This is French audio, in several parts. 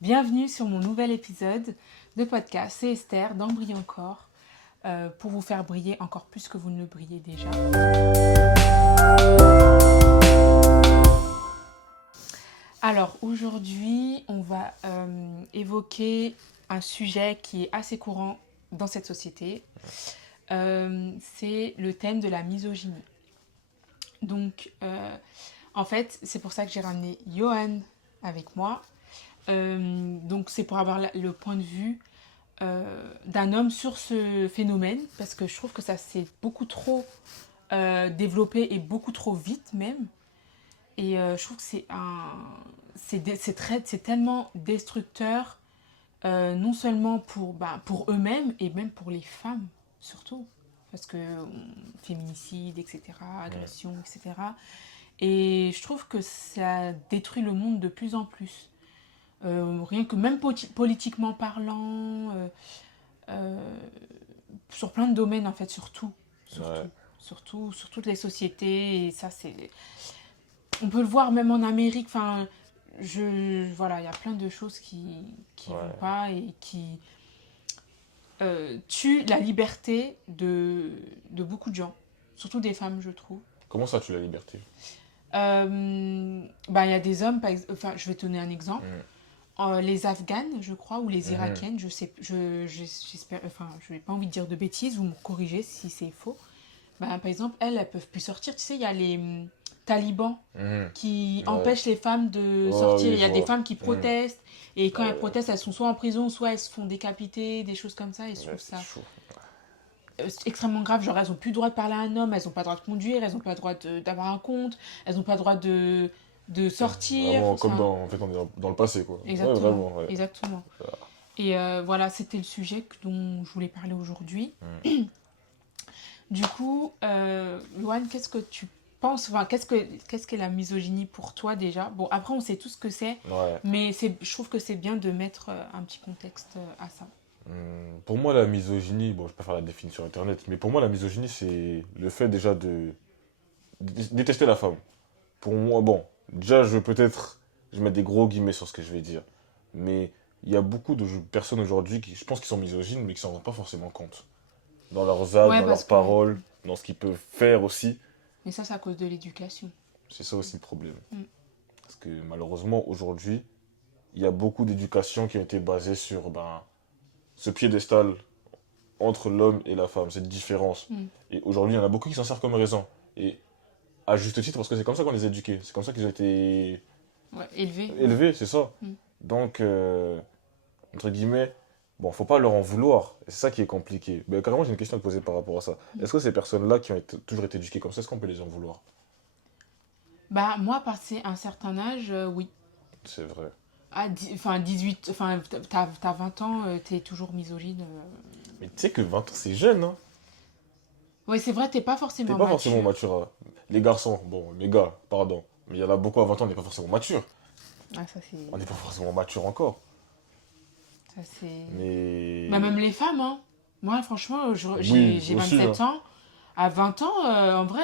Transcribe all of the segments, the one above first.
Bienvenue sur mon nouvel épisode de podcast. C'est Esther dans Brille encore pour vous faire briller encore plus que vous ne le brillez déjà. Alors aujourd'hui, on va évoquer un sujet qui est assez courant dans cette société. C'est le thème de la misogynie. Donc, en fait, c'est pour ça que j'ai ramené Johan avec moi. Donc, c'est pour avoir le point de vue d'un homme sur ce phénomène, parce que je trouve que ça s'est beaucoup trop développé et beaucoup trop vite même. Et je trouve que c'est tellement destructeur, non seulement pour eux-mêmes, et même pour les femmes, surtout. Parce que féminicide, etc., agression, etc. Et je trouve que ça détruit le monde de plus en plus. Rien que même politiquement parlant, sur plein de domaines en fait, surtout. Ouais. Sur toutes les sociétés. Et ça, c'est... On peut le voir même en Amérique. Enfin, voilà, il y a plein de choses qui vont pas et qui tuent la liberté de beaucoup de gens. Surtout des femmes, je trouve. Comment ça, tu la liberté? Il y a des hommes, enfin, je vais te donner un exemple. Les Afghanes, je crois, ou les Mhm. Irakiennes, je sais, j'espère, enfin, je n'ai pas envie de dire de bêtises, vous me corrigez si c'est faux. Par exemple, elles peuvent plus sortir. Tu sais, il y a les talibans Mhm. qui Ouais. empêchent les femmes de Ouais, sortir. oui, Il y je a des vois. femmes qui Mhm. protestent. Et quand elles Ouais, protestent, elles sont soit en prison, soit elles se font décapiter, des choses comme ça. Et je ouais, trouve c'est ça chaud. extrêmement grave. Genre, elles n'ont plus le droit de parler à un homme, elles n'ont pas le droit de conduire, elles n'ont pas le droit d'avoir un compte, elles n'ont pas le droit de sortir. Vraiment comme Enfin, en fait, on est dans le passé, quoi. Ouais, exactement, vraiment, ouais. exactement. Ah. Et voilà, c'était le sujet dont je voulais parler aujourd'hui. Mhm. Du coup, Loane, qu'est-ce que tu penses, enfin, qu'est-ce qu'est la misogynie pour toi déjà? Bon, après, on sait tout ce que c'est, Ouais. mais je trouve que c'est bien de mettre un petit contexte à ça. Pour moi, la misogynie, bon, je peux pas faire la définition internet, mais pour moi, la misogynie, c'est le fait déjà de détester la femme. Pour moi, bon, déjà, je vais mettre des gros guillemets sur ce que je vais dire, mais il y a beaucoup de personnes aujourd'hui qui, je pense, qui sont misogynes, mais qui s'en rendent pas forcément compte. Dans leurs actes, Ouais, dans leurs parce que... paroles, dans ce qu'ils peuvent faire aussi. Mais ça, c'est à cause de l'éducation. C'est ça aussi le problème. Mm. Parce que malheureusement, aujourd'hui, il y a beaucoup d'éducation qui a été basée sur ce piédestal entre l'homme et la femme, cette différence. Mm. Et aujourd'hui, il y en a beaucoup qui s'en servent comme raison. Et à juste titre, parce que c'est comme ça qu'on les a éduqués. C'est comme ça qu'ils ont été Ouais, élevé. élevés, c'est ça. Mm. Donc, entre guillemets, bon, faut pas leur en vouloir. Et c'est ça qui est compliqué. Mais carrément, j'ai une question à te poser par rapport à ça. Est-ce que ces personnes-là qui ont toujours été éduquées comme ça, est-ce qu'on peut les en vouloir? Moi, passé un certain âge, oui. C'est vrai. Enfin, 18, enfin, t'as 20 ans, t'es toujours misogyne. Mais tu sais que 20 ans, c'est jeune, hein. Oui, c'est vrai, t'es pas T'es forcément pas forcément mature. mature, hein. Les garçons, bon, les gars, pardon. Mais il y en a beaucoup à 20 ans, on n'est pas forcément mature. Ah, ça, c'est... On n'est pas forcément mature encore. Ça, c'est... Mais. Même les femmes, hein. Moi, franchement, Oui, j'ai aussi, hein. 27 ans. À 20 ans, en vrai,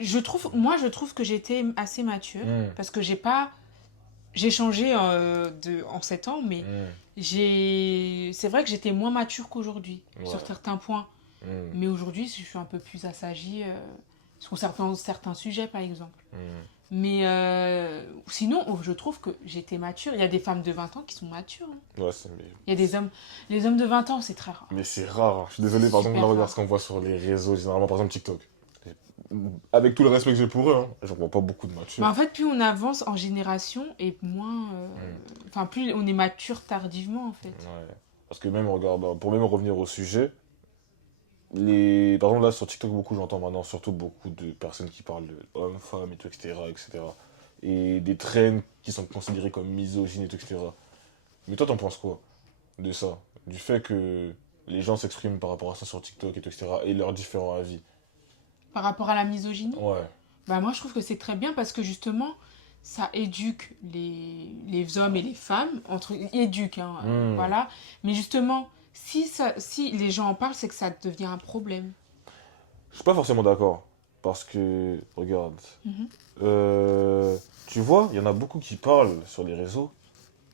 je trouve que j'étais assez mature. Hmm, Parce que j'ai pas... J'ai changé en 7 ans, mais hmm, c'est vrai que j'étais moins mature qu'aujourd'hui, sur ouais, certains points. hmm, Mais aujourd'hui, je suis un peu plus assagie sur certains sujets, par exemple. hmm. Mais sinon, je trouve que j'étais mature. Il y a des femmes de 20 ans qui sont matures, hein. Ouais, Il y a des hommes... Les hommes de 20 ans, c'est très rare. mais c'est rare, hein. Je suis désolé, par exemple, là, Super regarde ce rare. qu'on voit sur les réseaux, généralement, par exemple, TikTok. Avec tout le respect que j'ai pour eux, hein, j'en vois pas beaucoup de Mais matures. en fait, plus on avance en génération, et moins... Hmm, Enfin, plus on est mature tardivement, en fait. ouais. Parce que même, regarde, pour même revenir au sujet, par exemple, là, sur TikTok, beaucoup, j'entends maintenant surtout beaucoup de personnes qui parlent de hommes, femmes, et tout, etc., etc. Et des trends qui sont considérés comme misogynes, et tout, etc. Mais toi, t'en penses quoi de ça? Du fait que les gens s'expriment par rapport à ça sur TikTok, et tout, etc. Et leurs différents avis. Par rapport à la misogynie, Ouais. moi, je trouve que c'est très bien parce que, justement, ça éduque les hommes et les femmes. Éduque, hein, Hmm. voilà. Mais justement, si les gens en parlent, c'est que ça devient un problème. Je suis pas forcément d'accord. Parce que, regarde, Mhm. tu vois, il y en a beaucoup qui parlent sur les réseaux.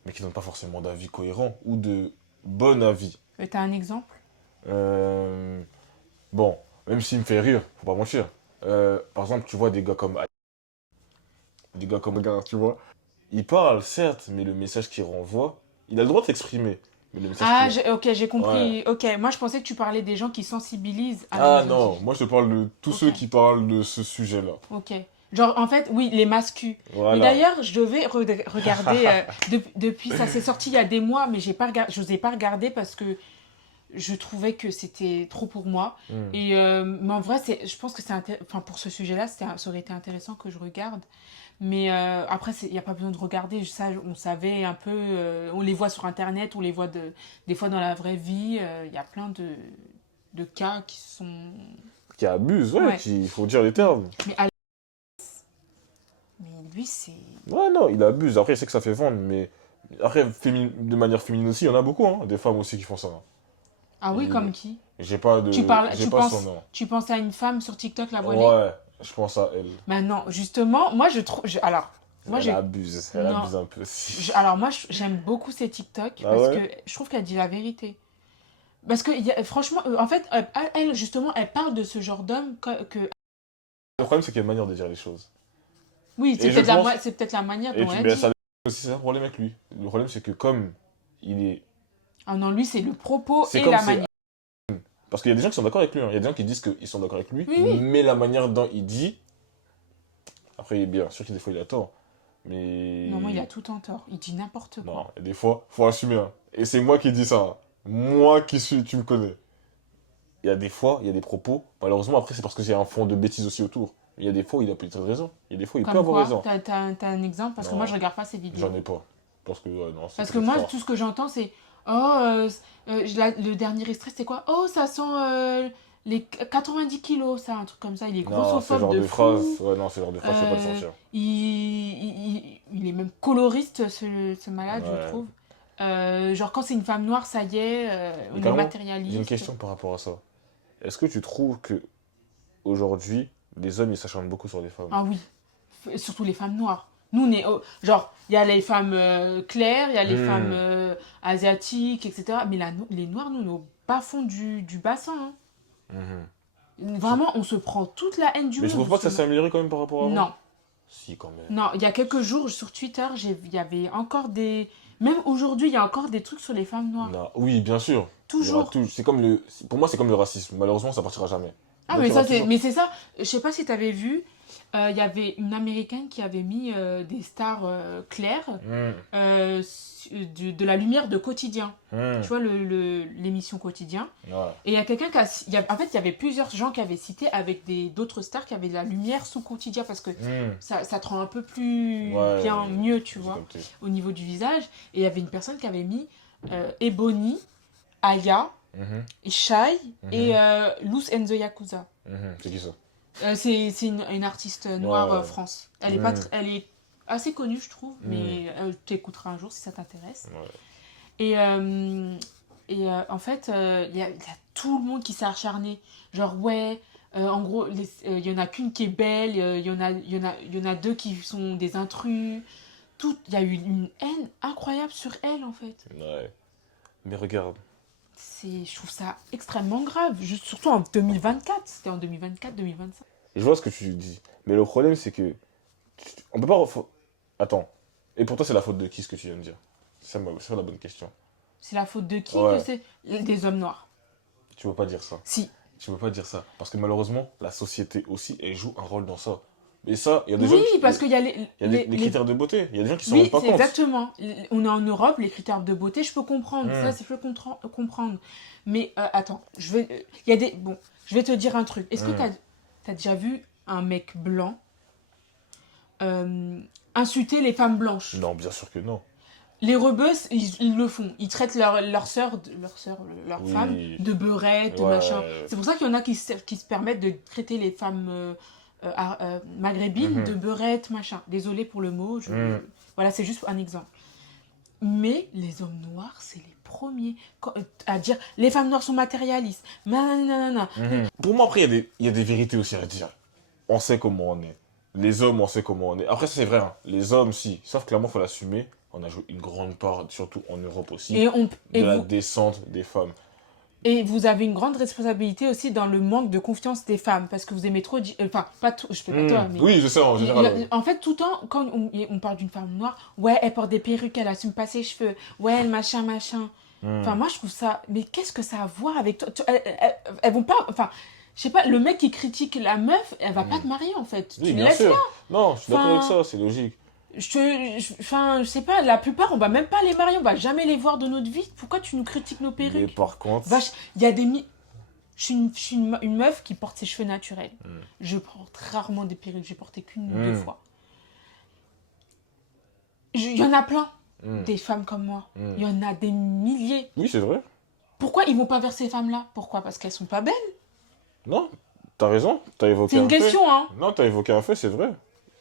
mais qui donnent pas forcément d'avis cohérent ou de bon avis. T'as un exemple? Euh, Bon, même s'il me fait rire, faut pas mentir. Par exemple, tu vois des gars comme gars, tu vois. Il parle, certes, mais le message qu'il renvoie, il a le droit de s'exprimer. Mais le message Ah, qu'il... ok, j'ai Ouais. compris. Ok, moi je pensais que tu parlais des gens qui sensibilisent à la Ah non, misogynie. moi je te parle de tous Ok, ceux qui parlent de ce sujet-là. ok. Genre, en fait, oui, les mascus. Mais Voilà. d'ailleurs, je devais regarder, depuis, ça s'est sorti il y a des mois, mais j'ai pas j'osais pas regarder parce que je trouvais que c'était trop pour moi. Hmm. Et, mais en vrai, je pense que enfin, pour ce sujet-là, ça aurait été intéressant que je regarde. Mais après, il n'y a pas besoin de regarder. Ça, on savait un peu. On les voit sur Internet, on les voit des fois dans la vraie vie. Il y a plein de cas qui sont. Qui abuse, ouais, Ouais. qui, il faut dire les termes. Mais, mais lui, c'est. Ouais, non, il abuse. Après, il sait que ça fait vendre, mais après, de manière féminine aussi, il y en a beaucoup, hein, des femmes aussi qui font ça. Ah oui, Et comme qui? j'ai pas son nom. Tu penses à une femme sur TikTok la voilée? Ouais, je pense à elle. Mais non, justement, moi je trouve. Alors, moi Elle j'ai. abuse, elle Non. abuse un peu aussi. Alors, moi j'aime beaucoup ces TikTok Ah parce que ouais? je trouve qu'elle dit la vérité. Parce que, franchement, en fait, elle, justement, elle parle de ce genre d'homme Le problème, c'est qu'il y a une manière de dire les choses. Oui, Et je pense, c'est peut-être la manière et dont tu, elle mais ça dit. aussi, c'est un problème avec lui. Le problème, c'est que comme il est. Ah non, lui, c'est le propos C'est et comme la c'est. manière. Parce qu'il y a des gens qui sont d'accord avec lui, hein. Il y a des gens qui disent qu'ils sont d'accord avec lui, Oui, oui. mais la manière dont il dit. Après, bien sûr que des fois, il a tort. Non, moi, il a Mais. tout en tort. Il dit n'importe Non, quoi. et des fois, faut assumer, hein. Et c'est moi qui dis ça, hein. Moi qui suis, tu me connais. Il y a des fois, il y a des propos. Malheureusement, après, c'est parce que j'ai un fond de bêtises aussi autour. Il y a des fois où il a peut-être raison. Il y a des fois où il peut Comme avoir quoi? raison. T'as un exemple? Parce que moi, je Non, regarde pas ces j'en vidéos. ai pas. Parce que, ouais, non, c'est Parce que peut-être moi, rare. tout ce que j'entends, c'est oh, le dernier extrait, c'est quoi? Oh, ça sent les 90 kilos, ça, un truc comme ça. Il est Non, c'est le grossophobe genre de de fou. phrase. Ouais, non, c'est le genre de phrase, faut pas le sortir. Il est même coloriste, ce malade, je Ouais. trouve. Genre, quand c'est une femme noire, ça y est, Mais on est carrément, j'ai une matérialiste. question par rapport à ça. Est-ce que tu trouves que aujourd'hui, les hommes, ils s'acharnent beaucoup sur les femmes? Ah oui, surtout les femmes noires. Nous, on est. Genre, il y a les femmes claires, il y a les femmes Hmm. asiatiques, etc. Mais les noirs, nous, nos bas-fonds du bassin, hein. Mhm. Vraiment, on se prend toute la haine du Mais tu trouves monde. pas que ça s'est amélioré quand même par rapport à avant? Non, Si, quand même. non, il y a quelques jours sur Twitter, il y avait encore des. Même aujourd'hui, il y a encore des trucs sur les femmes noires. Non. Oui, bien sûr. Il y aura Toujours. tout. C'est comme le. Pour moi, c'est comme le racisme. Malheureusement, ça partira jamais. Ah, Donc, mais il y aura ça, c'est. toujours. Mais c'est ça. Je sais pas si tu avais vu. Il y avait une américaine qui avait mis des stars claires Hmm. de la lumière de quotidien. Hmm. Tu vois, l'émission quotidien. Ouais. Et il y a quelqu'un qui a. En fait, il y avait plusieurs gens qui avaient cité avec d'autres stars qui avaient de la lumière sous quotidien parce que Hmm. ça te rend un peu plus Ouais, bien, mieux, tu j'ai vois, capté. au niveau du visage. Et il y avait une personne qui avait mis Ebony, Aya, Mhm. Shai et Mhm. Luz and the Yakuza. Mhm. C'est qui ça? C'est une artiste noire Ouais. France. Elle est, pas Hmm. elle est assez connue, je trouve, Hmm. mais tu écouteras un jour si ça t'intéresse. Ouais. Et, en fait, il y a tout le monde qui s'est acharné. Genre, ouais, en gros, il y en a qu'une qui est belle, il y en a deux qui sont des intrus. Il y a eu une haine incroyable sur elle, en fait. Ouais. Mais regarde. Je trouve ça extrêmement grave, surtout en 2024. C'était en 2024-2025. Et je vois ce que tu dis. Mais le problème, c'est que. On peut pas. Attends. Et pour toi, c'est la faute de qui ce que tu viens de dire? C'est ça la bonne question. C'est la faute de qui que Ouais. c'est? Des hommes noirs. Tu peux pas dire ça. Si. Tu peux pas dire ça. Parce que malheureusement, la société aussi, elle joue un rôle dans ça. Et ça, il y a des gens Oui, qui. parce qu'il y a Il y a les critères de beauté. Il y a des gens qui s'en Oui, rendent pas c'est compte. exactement. On est en Europe, les critères de beauté, je peux comprendre. Hmm. Ça, je peux comprendre. Mais attends, il y a des. Bon, je vais te dire un truc. Est-ce que Hmm. t'as déjà vu un mec blanc insulter les femmes blanches? Non, bien sûr que non. Les rebeux, ils le font. Ils traitent leur sœur, leur femme, Oui. de beurette, de Ouais. machin. C'est pour ça qu'il y en a qui se permettent de traiter les femmes maghrébines Mhm. de beurette, machin. Désolée pour le mot. Mhm. Voilà, c'est juste un exemple. Mais les hommes noirs, c'est les premiers à dire les femmes noires sont matérialistes. Nanana. Mhm. Pour moi, après, il y a des vérités aussi à dire. On sait comment on est. Les hommes, on sait comment on est. Après, ça, c'est vrai, hein. Les hommes, si. Sauf clairement, il faut l'assumer. on a joué une grande part, surtout en Europe aussi, Et, on, de la descente des femmes. et vous avez une grande responsabilité aussi dans le manque de confiance des femmes, parce que vous aimez trop... Enfin, pas tout, je fais pas toi, mais... Oui, je sais, en général. En fait, tout le temps, quand on parle d'une femme noire, ouais, elle porte des perruques, elle assume pas ses cheveux, ouais, elle machin, machin. Enfin, moi, je trouve ça... Mais qu'est-ce que ça a à voir avec toi? Elles vont pas... Enfin, je sais pas, le mec qui critique la meuf, elle va pas te marier, en fait. Oui, Tu le bien laisses sûr. là. Non, je suis d'accord avec Enfin, ça, c'est logique. Enfin, je sais pas, la plupart, on va même pas les marier, on va jamais les voir de notre vie. Pourquoi tu nous critiques nos Mais perruques? par contre, Vache, il y a des... je suis une meuf qui porte ses cheveux naturels. Je porte rarement des perruques, j'ai porté qu'une ou deux fois. Il y en a plein, des femmes comme moi. Il y en a des milliers. oui, c'est vrai. Pourquoi ils vont pas vers ces femmes-là? Pourquoi? Parce qu'elles sont pas belles. Non, t'as raison, t'as évoqué C'est une un fait. question, hein. Non, t'as évoqué un fait, c'est vrai.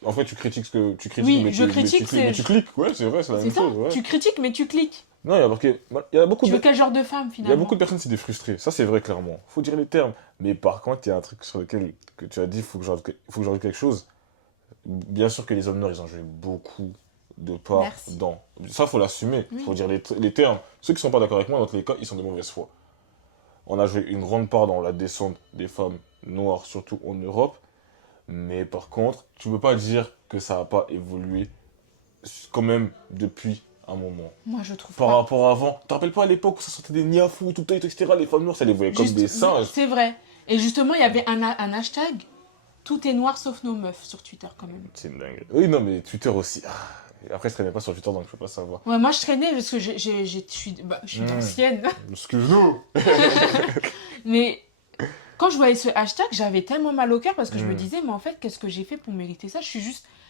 En fait, tu critiques ce que tu critiques, Oui, mais je tu, critique, mais tu cliques. Ouais, c'est vrai, c'est la c'est même ça. chose. Ouais. Tu critiques, mais tu cliques. Non, il y a beaucoup Tu de, veux quel genre de femme, il y a finalement? beaucoup de personnes, c'est des frustrés. Ça, c'est vrai, clairement. Faut dire les termes. Mais par contre, il y a un truc sur lequel que tu as dit, faut que j'ajoute quelque chose. Bien sûr que les hommes noirs, ils ont joué beaucoup de part Merci. dans. Ça, faut l'assumer. Oui. Faut dire les termes. Ceux qui sont pas d'accord avec moi, dans tous les cas, ils sont de mauvaise foi. On a joué une grande part dans la descente des femmes noires, surtout en Europe. Mais par contre, tu peux pas dire que ça n'a pas évolué quand même depuis un moment. Moi, je trouve Par pas. rapport à avant, tu te rappelles pas à l'époque où ça sortait des niafous, tout etc. Les femmes noires, ça les voyait comme des singes. C'est vrai. Et justement, il y avait un hashtag tout est noir sauf nos meufs sur Twitter, quand même. C'est une dingue. Oui, non, mais Twitter aussi. Après, je traînais pas sur Twitter, donc je peux pas savoir. Ouais, moi, je traînais parce que je suis ancienne. Excuse-nous. Mais quand je voyais ce hashtag, j'avais tellement mal au cœur parce que je me disais, mais en fait, qu'est-ce que j'ai fait pour mériter ça? Je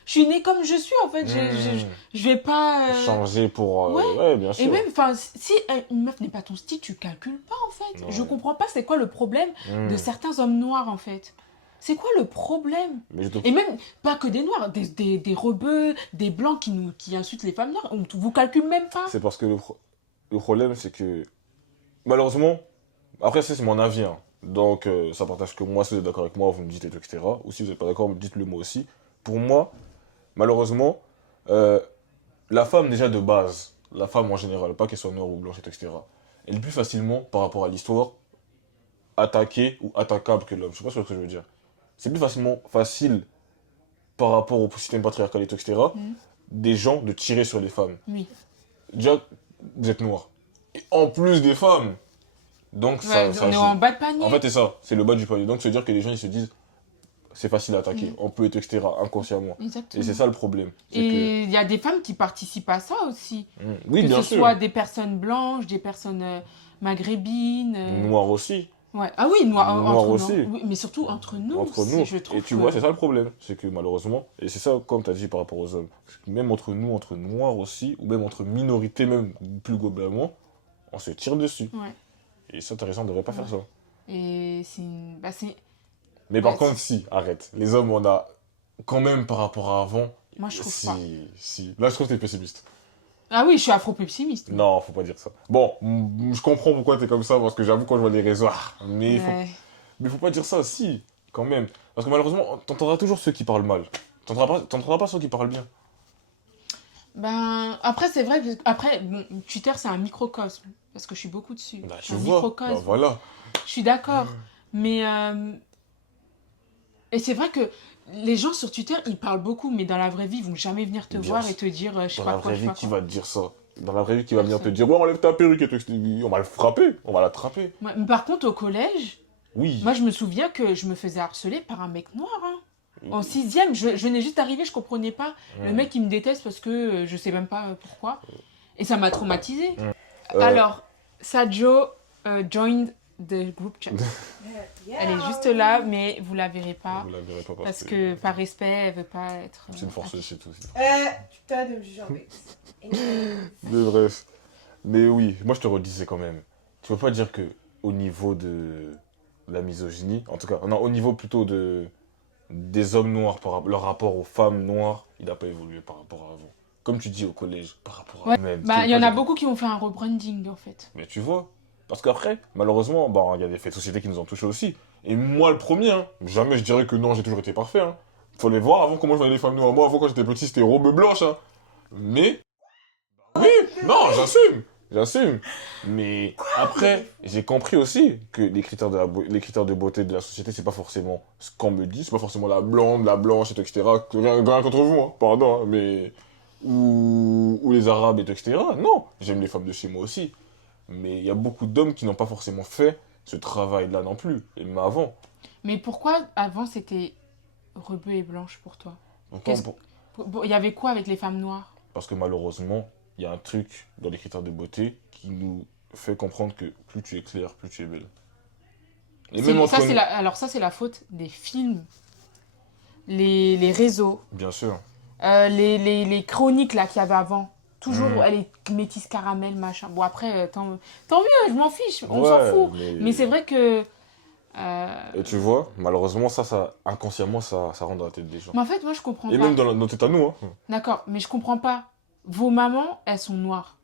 suis née comme je suis, en fait. Je vais pas... Changer pour... Ouais. ouais, bien sûr. Et même, enfin, si une meuf n'est pas ton style, tu calcules pas, en fait. Ouais. Je comprends pas c'est quoi le problème de certains hommes noirs, en fait. C'est quoi le problème? Mais je te... Et même, pas que des noirs, des rebeux, des blancs qui insultent les femmes noires. On vous calcule même pas. C'est parce que le problème, c'est que... Malheureusement, après, ça, c'est mon avis, hein. Donc, ça partage que moi, si vous êtes d'accord avec moi, vous me dites, etc. Ou si vous n'êtes pas d'accord, dites-le moi aussi. Pour moi, malheureusement, la femme, déjà de base, la femme en général, pas qu'elle soit noire ou blanche, etc., elle est plus facilement, par rapport à l'histoire, attaquée ou attaquable que l'homme. Je sais pas ce que je veux dire. C'est plus facile, par rapport au système patriarcal, etc., des gens de tirer sur les femmes. Oui. Déjà, vous êtes noir. Et en plus des femmes. Donc, ça On est joue. en bas de panier. En fait, c'est ça, c'est le bas du panier. Donc, c'est dire que les gens, ils se disent, c'est facile à attaquer, on peut être, etc., inconsciemment. Exactement. Et c'est ça le problème. Et il y a des femmes qui participent à ça aussi. Oui, que bien ce sûr. soit des personnes blanches, des personnes maghrébines. Noir aussi. Ouais. Ah oui, Noir entre aussi. nous. Oui, mais surtout entre nous. Entre nous. Je trouve Et tu vois, c'est ça le problème. C'est que malheureusement, et c'est ça, comme tu as dit par rapport aux hommes, même entre nous, entre noirs aussi, ou même entre minorités, même plus globalement, on se tire dessus. Ouais. Et ça, t'as raison, on ne devrait pas faire ça. Et c'est... Bah, Mais par Ouais, contre, si, arrête. Les hommes, on a quand même par rapport à avant. Moi, je trouve si, pas. Si. Là, je trouve que t'es pessimiste. Ah oui, je suis afro-pessimiste. Non, faut pas dire ça. Bon, je comprends pourquoi t'es comme ça, parce que j'avoue, quand je vois les réseaux, mais Ouais. faut pas dire ça, si, quand même. Parce que malheureusement, t'entendras toujours ceux qui parlent mal. T'entendras pas ceux qui parlent bien. Ben, après, c'est vrai que... Après, bon, Twitter, c'est un microcosme. Parce que je suis beaucoup dessus. Bah, C'est tu un vois, microcosme. bah voilà. Je suis d'accord. Mais... Et c'est vrai que les gens sur Twitter, ils parlent beaucoup, mais dans la vraie vie, ils vont jamais venir te Bien voir sûr. et te dire je sais Dans pas la quoi, vraie je sais vie, pas qui quoi. va te dire ça? Dans la vraie vie, qui va venir te dire, ouais, enlève ta perruque et tout. On va le frapper, on va l'attraper. Ouais, mais par contre, au collège, Oui. moi, je me souviens que je me faisais harceler par un mec noir. Hein. En sixième, je venais juste d'arriver, je comprenais pas. Le mec, il me déteste parce que je sais même pas pourquoi. Et ça m'a traumatisée. Alors, Sajo joined the group chat. Elle est juste là, mais vous la verrez pas. Vous la verrez pas Parce que par respect, elle veut pas être... c'est une forceuse, c'est tout. Tu t'as de me juger en vexe. Mais bref. Mais oui, moi je te redisais quand même. Tu peux pas dire que au niveau de la misogynie, en tout cas, non, au niveau plutôt des hommes noirs, leur rapport aux femmes noires, il n'a pas évolué par rapport à avant. Comme tu dis au collège, par rapport à Ouais. même. Bah, il y en a beaucoup qui ont fait un rebranding, en fait. Mais tu vois, parce qu'après, malheureusement, bah, il y a des faits de société qui nous ont touchés aussi. Et moi le premier, hein, jamais je dirais que non, j'ai toujours été parfait. Hein. Faut les voir avant comment je voyais les femmes noires. Moi, avant quand j'étais petit, c'était robe blanche. Hein. Mais Oui, non, j'assume. Mais après, j'ai compris aussi que les critères les critères de beauté de la société, c'est pas forcément ce qu'on me dit, c'est pas forcément la blonde, la blanche, etc. Rien contre vous, hein, pardon, hein, mais... Ou les arabes, etc. Non, j'aime les femmes de chez moi aussi. Mais il y a beaucoup d'hommes qui n'ont pas forcément fait ce travail-là non plus, et même avant. Mais pourquoi avant c'était rebeu et blanche pour toi? Qu'est-ce- Il y avait quoi avec les femmes noires? Parce que malheureusement, il y a un truc dans les critères de beauté qui nous fait comprendre que plus tu es clair, plus tu es belle. Et même entre nous, Alors ça, c'est la faute des films, les réseaux, bien sûr. les chroniques là qu'il y avait avant. Toujours, Mhm. elle est métisse caramel, machin. Bon, après, tant mieux, je m'en fiche, on s'en fout. Mais c'est vrai que... Et tu vois, malheureusement, inconsciemment, ça rentre dans la tête des gens. Mais en fait, moi, je comprends Et pas. même dans notre tête à nous, hein. D'accord, mais je comprends pas. Vos mamans, elles sont noires.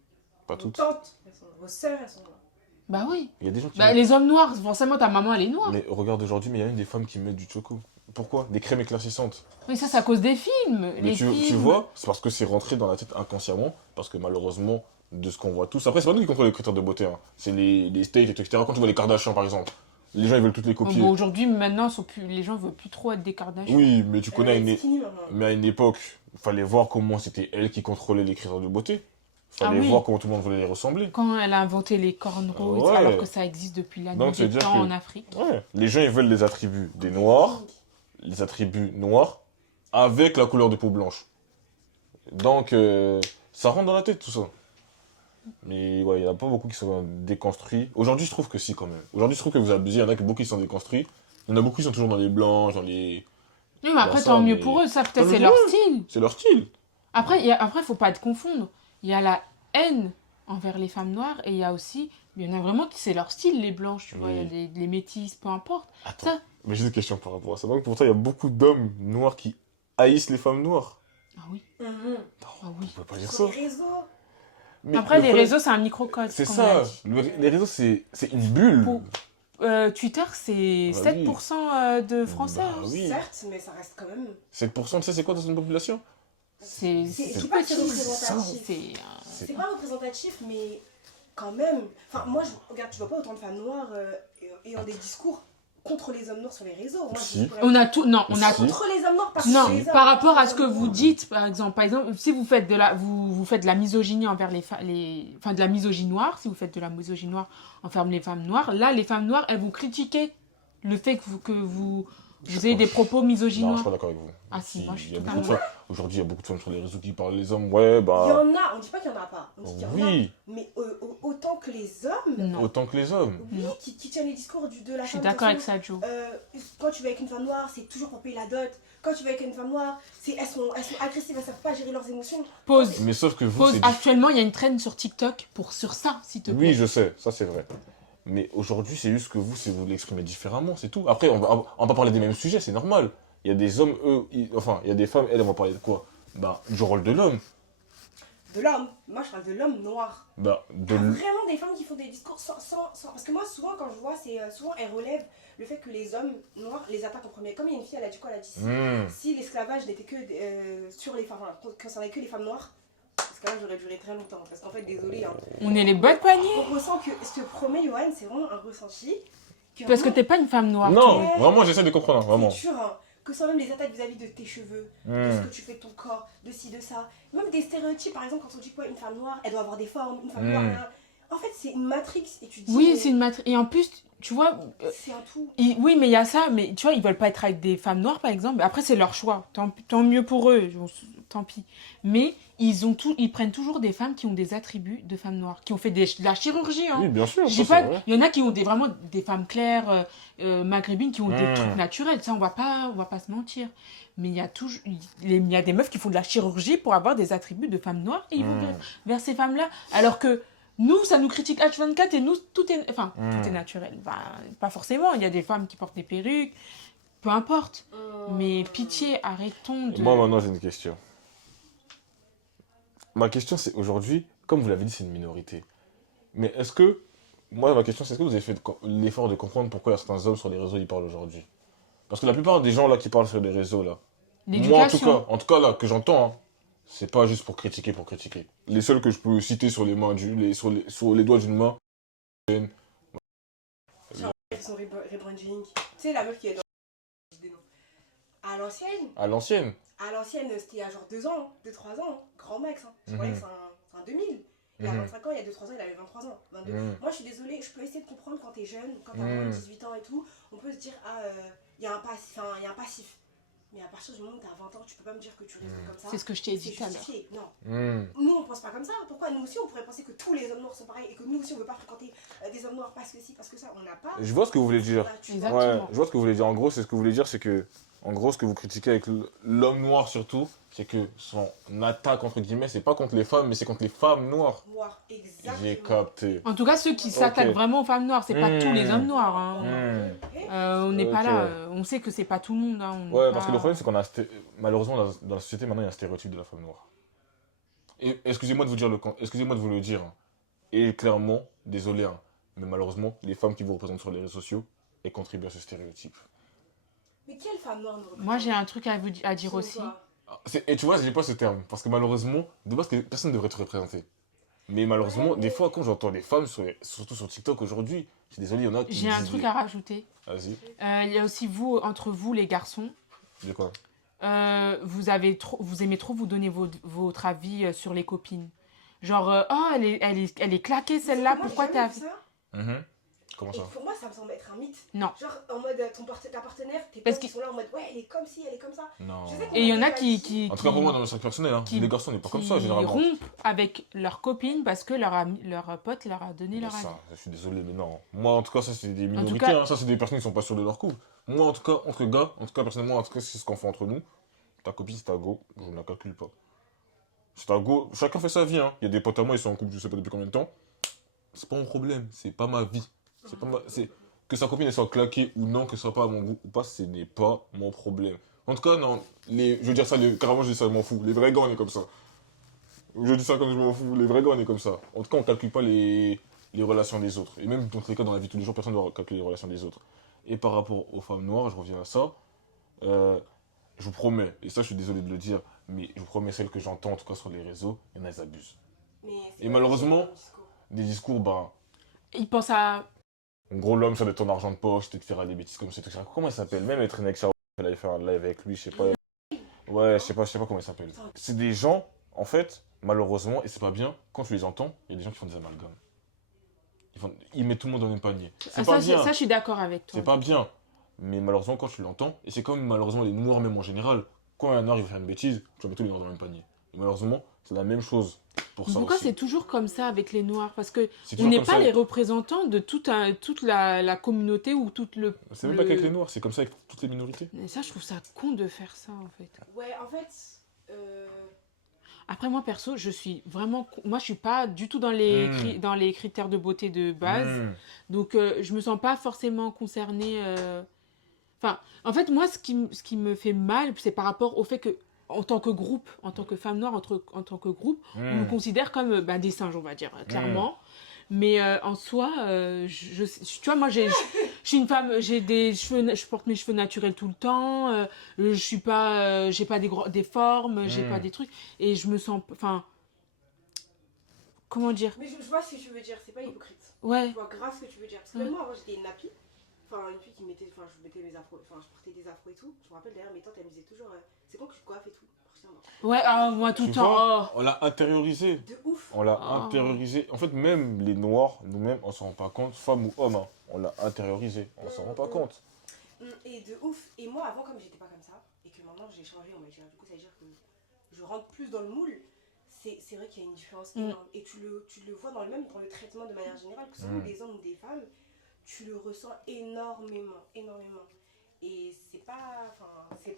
Pas Vos toutes. tantes, vos sœurs, elles sont là. Bah oui. Il y a des gens qui... Bah, les hommes noirs, forcément, ta maman, elle est noire. Mais regarde aujourd'hui, mais il y a même des femmes qui mettent du choco. Pourquoi? Des crèmes éclaircissantes. Mais ça, c'est à cause des films. Mais Les tu films. vois, c'est parce que c'est rentré dans la tête inconsciemment, parce que malheureusement, de ce qu'on voit tous, après c'est pas nous qui contrôlons les critères de beauté, hein. C'est les States, etc. Quand tu vois les Kardashians par exemple, les gens ils veulent toutes les copier. Bon, aujourd'hui, maintenant, les gens veulent plus trop être des Kardashians. Oui, mais tu connais, Elle est skinny, maman. mais à une époque, il fallait voir comment c'était elle qui contrôlait les critères de beauté. Il fallait Ah oui. voir comment tout le monde voulait les ressembler. Quand elle a inventé les cornrows, Ouais. alors que ça existe depuis la nuit Donc, des c'est-à-dire temps que- en Afrique. Ouais, les gens ils veulent les attributs des noirs, les attributs noirs, avec la couleur de peau blanche. Donc, ça rentre dans la tête tout ça. Mais ouais, il n'y en a pas beaucoup qui sont déconstruits. Aujourd'hui, je trouve que si, quand même. Aujourd'hui, je trouve que vous abusez. Il y en a beaucoup qui sont déconstruits. Il y en a beaucoup qui sont toujours dans les blancs, dans les... Oui, mais après, ça, tant mieux mais- pour eux. Ça, Tant peut-être, mieux c'est pour leur eux. style. C'est leur style. Après, faut pas te confondre. Il y a la haine envers les femmes noires et il y a aussi... Il y en a vraiment qui c'est leur style, les blanches, tu vois. Il y a Oui. les métisses, peu importe. Attends, Ça... mais j'ai une question par rapport à ça. Donc, pourtant, il y a beaucoup d'hommes noirs qui haïssent les femmes noires. Ah oui, Mhm. ah oui. On peut pas dire ça. Sur les réseaux. Mais Après, le les problème, réseaux, c'est un microcosme. c'est comme ça. on a dit. Les réseaux, c'est une bulle. Pour- Twitter, c'est Bah 7% de Français. Bah hein. oui. Certes, mais ça reste quand même. 7%, tu sais, c'est quoi dans une population? C'est C'est tout pas très petit. représentatif. C'est C'est pas représentatif, mais quand même. Enfin, moi, regarde, tu vois pas autant de femmes noires ayant des discours contre les hommes noirs sur les réseaux. Moi, Si. je pourrais- On a tout. Non, on a Si. contre les hommes noirs parce Non, que les hommes par rapport à ce que noirs- vous dites, par exemple, si vous faites vous faites de la misogynie envers enfin de la misogynie noire, si vous faites de la misogynie noire envers les femmes noires, là, les femmes noires, elles vous critiquez le fait que vous ayez des propos Non, misogynes je suis noirs. pas d'accord avec vous. Ah si, moi je suis il y a totalement... beaucoup de femmes. Aujourd'hui, il y a beaucoup de femmes sur les réseaux qui parlent les hommes. Ouais, Il y bah. en a, on dit pas qu'il y en a pas. On dit qu'il y en a. Oui, Mais autant que les hommes, Non, autant que les hommes. oui, Non. qui tiennent les discours de la je suis femme. d'accord avec de toute ça, Joe. façon, quand tu vas avec une femme noire, c'est toujours pour payer la dot. Quand tu vas avec une femme noire, elles sont agressives, elles savent pas gérer leurs émotions. Pause. Mais sauf que vous, Pause. c'est. Actuellement, il y a une traîne sur TikTok sur ça, s'il te plaît. Oui, je sais, ça c'est vrai. Mais aujourd'hui, c'est juste que vous, c'est vous l'exprimez différemment, c'est tout. Après, on va pas parler des mêmes sujets, c'est normal. Il y a des hommes, enfin, il y a des femmes, elles vont parler de quoi? Bah, du rôle de l'homme. De l'homme. Moi, je parle de l'homme noir. Bah, Il y a vraiment des femmes qui font des discours sans... Parce que moi, souvent, quand je vois, c'est souvent, elles relèvent le fait que les hommes noirs les attaquent en premier. Comme il y a une fille, elle a dit quoi? Elle a dit si l'esclavage n'était que sur les femmes, enfin, concernait que les femmes noires, l'esclavage aurait duré très longtemps. Parce qu'en fait, désolé, hein, On est les bonnes poignées. on ressent que ce que promet Johan, c'est vraiment un ressenti. Parce que t'es pas une femme noire. Non, Ouais. vraiment, j'essaie de comprendre, vraiment. C'est dur, hein, que ce soit même les attaques vis-à-vis de tes cheveux, de ce que tu fais de ton corps, de ci, de ça. Même des stéréotypes, par exemple, quand on dit quoi, une femme noire, elle doit avoir des formes, une femme noire. En fait, c'est une matrix et tu te dis. Oui, c'est une matrice. Et en plus, tu vois, C'est un tout. oui, mais il y a ça, mais tu vois, ils veulent pas être avec des femmes noires, par exemple. Après, c'est leur choix. Tant mieux pour eux, tant pis. Mais ils prennent toujours des femmes qui ont des attributs de femmes noires, qui ont fait de la chirurgie. Hein. Oui, bien sûr. Je ça, dis c'est pas, vrai. il y en a qui ont vraiment des femmes claires, maghrébines, qui ont des Mm. trucs naturels. Ça, on va pas se mentir. Mais il y a toujours, il y a des meufs qui font de la chirurgie pour avoir des attributs de femmes noires et ils vont vers ces femmes-là. Alors que nous, ça nous critique H24 et nous, tout est naturel. Ben, pas forcément. Il y a des femmes qui portent des perruques, peu importe. Mais pitié, arrêtons de. Moi, maintenant, j'ai une question. Ma question, c'est aujourd'hui, comme vous l'avez dit, c'est une minorité. Mais est-ce que. Moi, ma question, c'est est-ce que vous avez fait l'effort de comprendre pourquoi il y a certains hommes sur les réseaux, ils parlent aujourd'hui? Parce que la plupart des gens là qui parlent sur les réseaux, là, moi, L'éducation. en tout cas, là, que j'entends, hein, c'est pas juste pour critiquer pour critiquer. Les seuls que je peux citer sur les mains, sur les doigts d'une main, Genre, ils sont rebranding. Tu sais, la meuf qui est dans. Des noms. À l'ancienne, à l'ancienne. c'était il y a genre 2 ans, 2-3 ans, grand max. Hein. Je croyais que c'est un 2000. Il y a 25 ans, il y a 2-3 ans, il avait 23 ans. 22. Moi, je suis désolée, je peux essayer de comprendre quand t'es jeune, quand t'as moins de 18 ans et tout. On peut se dire, ah, il y a un passif. Mais à partir du moment où t'as 20 ans, tu peux pas me dire que tu restes comme ça. C'est ce que je t'ai dit C'est tout à l'heure. justifié. Non. Nous, on pense pas comme ça. Pourquoi nous aussi, on pourrait penser que tous les hommes noirs sont pareils et que nous aussi, on veut pas fréquenter des hommes noirs parce que si, parce que ça, on n'a pas. Je vois ce que vous voulez dire. Exactement. Ouais, je vois ce que vous voulez dire. En gros, c'est ce que vous voulez dire, c'est que, en gros, ce que vous critiquez avec l'homme noir surtout, c'est que son attaque, entre guillemets, c'est pas contre les femmes, mais c'est contre les femmes noires. Noir, exactement. J'ai capté. En tout cas, ceux qui s'attaquent vraiment aux femmes noires, c'est pas tous les hommes noirs. Hein. On n'est pas là. On sait que c'est pas tout le monde. Hein. Ouais, parce que le problème, c'est qu'on a. Malheureusement, dans la société, maintenant, il y a un stéréotype de la femme noire. Et excusez-moi de vous le dire. Hein. Et clairement, désolé, hein, mais malheureusement, les femmes qui vous représentent sur les réseaux sociaux, elles contribuent à ce stéréotype. Mais quelle femme noire nous représente? Moi, j'ai un truc à dire aussi. Et tu vois, j'ai pas ce terme, parce que malheureusement, de base, personne ne devrait te représenter. Mais malheureusement, des fois, quand j'entends des femmes, surtout sur TikTok aujourd'hui, je suis désolé, il y en a qui J'ai un truc à rajouter. Vas-y. Il y a aussi vous, entre vous, les garçons. De quoi? Vous aimez trop vous donner votre avis sur les copines. Genre, oh, elle est claquée celle-là, pourquoi t'as... Comment ça? Pour moi, ça me semble être un mythe. Non. Genre, en mode, ta partenaire, tes Parce potes qui sont là en mode, ouais, elle est comme ci, elle est comme ça. Non. Et il y en a qui En tout cas, pour moi, dans mes cercles personnels, hein, les garçons, on n'est pas comme ça, généralement. Ils rompent avec leurs copines parce que leur pote leur a donné leur avis. Ça, je suis désolé, mais non. Moi, en tout cas, ça, c'est des minorités. cas... hein. Ça, c'est des personnes qui sont pas sûres de leur couple. Moi, en tout cas, entre gars, personnellement, en tout cas, c'est ce qu'on fait entre nous. Ta copine, c'est ta go, je ne la calcule pas. C'est ta go, chacun fait sa vie. Hein. Il y a des potes à moi, ils sont en couple, je sais pas depuis combien de temps. C'est pas mon problème, c'est pas ma vie. C'est que sa copine elle soit claquée ou non, que ce soit pas à mon goût ou pas, ce n'est pas mon problème. En tout cas, non, je veux dire ça, carrément, je dis ça, je m'en fous. Les vrais gars, on est comme ça. Je dis ça comme je m'en fous, les vrais gars, on est comme ça. En tout cas, on calcule pas les relations des autres. Et même dans les cas, dans la vie de tous les jours, personne ne doit calculer les relations des autres. Et par rapport aux femmes noires, je reviens à ça. Je vous promets, et ça, je suis désolé de le dire, mais je vous promets, celles que j'entends, en tout cas sur les réseaux, il y en a, elles abusent. Et malheureusement, des discours, ben. Ils pensent à. En gros, l'homme, ça de ton argent de poche, etc. Des bêtises comme ça, etc. Comment elle s'appelle? Même être avec Charo, elle allait faire un live avec lui, je sais pas. Ouais, je sais pas comment elle s'appelle. C'est des gens, en fait, malheureusement, et c'est pas bien, quand tu les entends, il y a des gens qui font des amalgames. Ils mettent tout le monde dans le même panier. C'est pas bien. Ça, je suis d'accord avec toi. C'est pas bien. Mais malheureusement, quand tu l'entends, et c'est comme malheureusement les noirs, même en général, quand un noir il va faire une bêtise, tu vas mettre tous les noirs dans le même panier. Et malheureusement, c'est la même chose pour ça. Pourquoi aussi. c'est toujours comme ça avec les noirs? Parce que on n'est pas les représentants de toute la communauté ou toute le. C'est même pas qu'avec les noirs, c'est comme ça avec toutes les minorités. Et ça, je trouve ça con de faire ça en fait. Ouais, en fait. Après, moi perso, je suis vraiment. Moi, je suis pas du tout dans les critères de beauté de base. Donc, je me sens pas forcément concernée. Enfin, en fait, moi, ce qui me fait mal, c'est par rapport au fait que, en tant que groupe, en tant que femme noire, en tant que groupe, on nous considère comme des singes, on va dire, clairement. Mais en soi, tu vois, moi, je suis une femme, j'ai des cheveux, je porte mes cheveux naturels tout le temps, je suis pas, j'ai pas des formes, j'ai pas des trucs, et je me sens, enfin, comment dire? Mais je vois ce que tu veux dire, c'est pas hypocrite. Ouais. Je vois grave ce que tu veux dire. Parce que même moi, avant, j'étais une nappie. Enfin, une fille qui mettait, enfin, je mettais mes afros, enfin, je portais des afros et tout. Je me rappelle d'ailleurs, mes tantes, elles me disaient toujours, c'est quand que tu te coiffes et tout. Ouais, moi tout le temps. Vois, on l'a intériorisé. De ouf. On l'a intériorisé. En fait, même les noirs, nous-mêmes, on s'en rend pas compte, femmes ou hommes, hein, on l'a intériorisé. On s'en rend pas compte. Et de ouf. Et moi, avant, comme j'étais pas comme ça, et que maintenant j'ai changé, on va dire, du coup, ça veut dire que je rentre plus dans le moule. C'est vrai qu'il y a une différence énorme. Et tu le vois dans le traitement de manière générale, que ce soit des hommes ou des femmes, tu le ressens énormément, énormément. Et c'est pas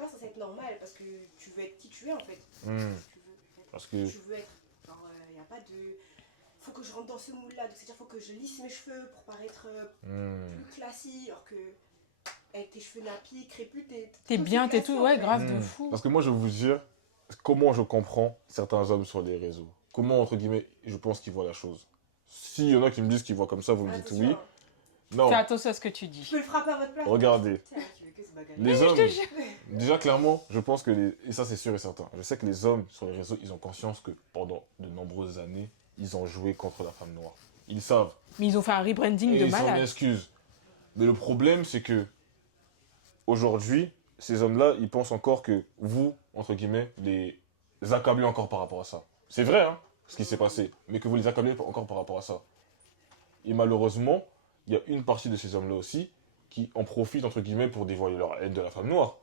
censé être normal parce que tu veux être qui tu es en fait. Parce que tu veux être. Alors, il n'y a pas de. Faut que je rentre dans ce moule-là, donc c'est-à-dire faut que je lisse mes cheveux pour paraître plus classique, alors que avec tes cheveux nappis, crépus, t'es bien, t'es tout, ouais, grave de fou. Parce que moi, je vais vous dire comment je comprends certains hommes sur les réseaux. Comment, entre guillemets, je pense qu'ils voient la chose. S'il y en a qui me disent qu'ils voient comme ça, vous me dites oui. Non, Fais attention à ce que tu Je dis. peux le frapper à votre place. regardez. Tiens, qui veut que se bagarre. Les hommes, Je te jure. déjà clairement, je pense que et ça c'est sûr et certain, je sais que les hommes sur les réseaux, ils ont conscience que pendant de nombreuses années, ils ont joué contre la femme noire. Ils savent. Mais ils ont fait un rebranding Et de ils s'en malade. excusent. Mais le problème, c'est que aujourd'hui, ces hommes-là, ils pensent encore que vous, entre guillemets, les accablez encore par rapport à ça. C'est vrai, hein, ce qui s'est passé, mais que vous les accablez encore par rapport à ça. Et malheureusement, il y a une partie de ces hommes-là aussi qui en profitent, entre guillemets, pour dévoiler leur haine de la femme noire.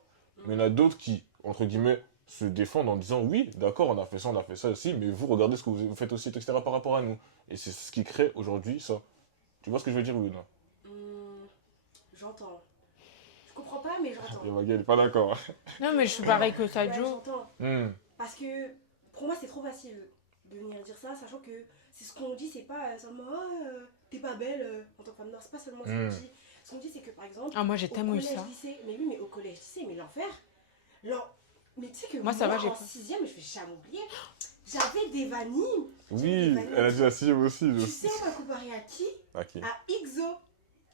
Mais il y en a d'autres qui, entre guillemets, se défendent en disant oui, d'accord, on a fait ça aussi, mais vous, regardez ce que vous faites aussi, etc., par rapport à nous. Et c'est ce qui crée aujourd'hui ça. Tu vois ce que je veux dire, oui ou non? J'entends. Je comprends pas, mais j'entends. Et Magali, elle est pas d'accord. Non, mais je suis pareil que Ouais, Sadio. j'entends. Hmm. Parce que pour moi, c'est trop facile de venir dire ça, sachant que c'est ce qu'on dit, c'est pas seulement t'es pas belle en tant que femme noire, c'est pas seulement ce qu'on dit. Ce qu'on dit, c'est que par exemple, Ah, moi, j'ai au tellement eu collège, ça. lycée, mais oui, mais au collège, lycée, mais l'enfer. Mais tu sais que Moi, ça va, j'ai en pas. 6ème, je vais jamais oublier, j'avais des vanilles. Oui, elle a dit la sixième aussi. Tu sais, on m'a comparé à qui? Ok. À Ixo.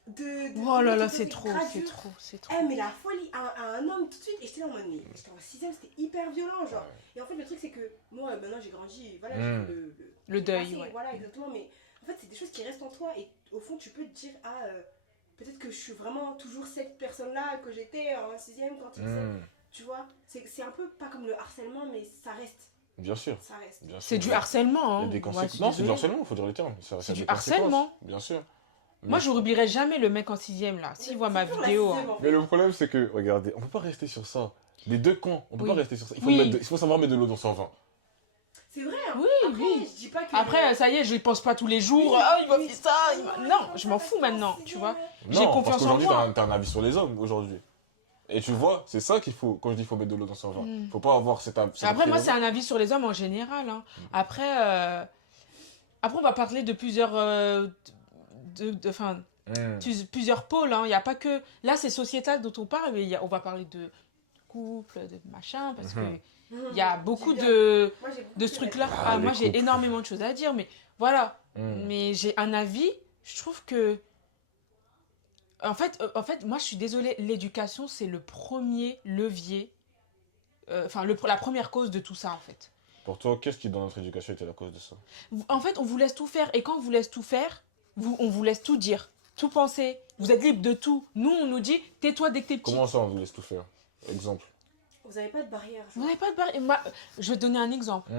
Oh là là, de c'est trop, gradure. c'est trop, c'est trop. Eh mais la folie à un homme tout de suite et j'étais là en mode mais j'étais en 6ème, c'était hyper violent genre. Et en fait le truc c'est que moi maintenant j'ai grandi, voilà, j'ai fait Le deuil, passé, ouais. voilà exactement, mais en fait c'est des choses qui restent en toi et au fond tu peux te dire ah peut-être que je suis vraiment toujours cette personne là que j'étais en 6ème quand il tu vois, c'est un peu pas comme le harcèlement mais ça reste, Bien sûr. ça reste. Bien sûr. C'est du harcèlement, Il y hein. a des Moi, conséquences. je suis Non, c'est du désolée. harcèlement, il faut dire le terme. Ça C'est a du des conséquences, harcèlement. bien sûr. Moi, Mais- j'oublierai jamais le mec en 6ème là. S'il voit ma C'est toujours la vidéo. 6ème, en fait. Mais le problème, c'est que, regardez, on peut pas rester sur ça. Les deux camps, on peut Oui. pas rester sur ça. Il faut, Oui. il faut savoir mettre de l'eau dans son vin. C'est vrai hein. Oui, Après, oui. je dis pas que Après, ça y est, je y pense pas tous les jours. Oui, Ah, il m'a oui. fait ça. Non, je m'en fous maintenant, tu vois. J'ai Non, confiance parce en qu'aujourd'hui, moi. t'as un avis sur les hommes, aujourd'hui. Et tu vois, c'est ça qu'il faut, quand je dis qu'il faut mettre de l'eau dans son vin. Faut pas avoir cet Après, moi, c'est un avis sur les hommes en général. Hein. Après, on va parler de plusieurs, enfin, plusieurs pôles. Hein. Il y a pas que. Là, c'est sociétal dont on parle, mais on va parler de couple, de machin, parce que il y a beaucoup de ce truc-là. Ah, Moi, les j'ai couples. énormément de choses à dire, mais voilà. Mais j'ai un avis. Je trouve que. En fait, moi, je suis désolée. L'éducation, c'est le premier levier. Enfin, la première cause de tout ça, en fait. Pour toi, qu'est-ce qui, dans notre éducation, était la cause de ça? En fait, on vous laisse tout faire. Et quand on vous laisse tout faire, on vous laisse tout dire, tout penser. Vous êtes libre de tout. Nous, on nous dit, tais-toi dès que t'es petit. Comment ça, on vous laisse tout faire? Exemple. vous avez pas de barrière. Vous n'avez pas de barrière. Je vais te donner un exemple.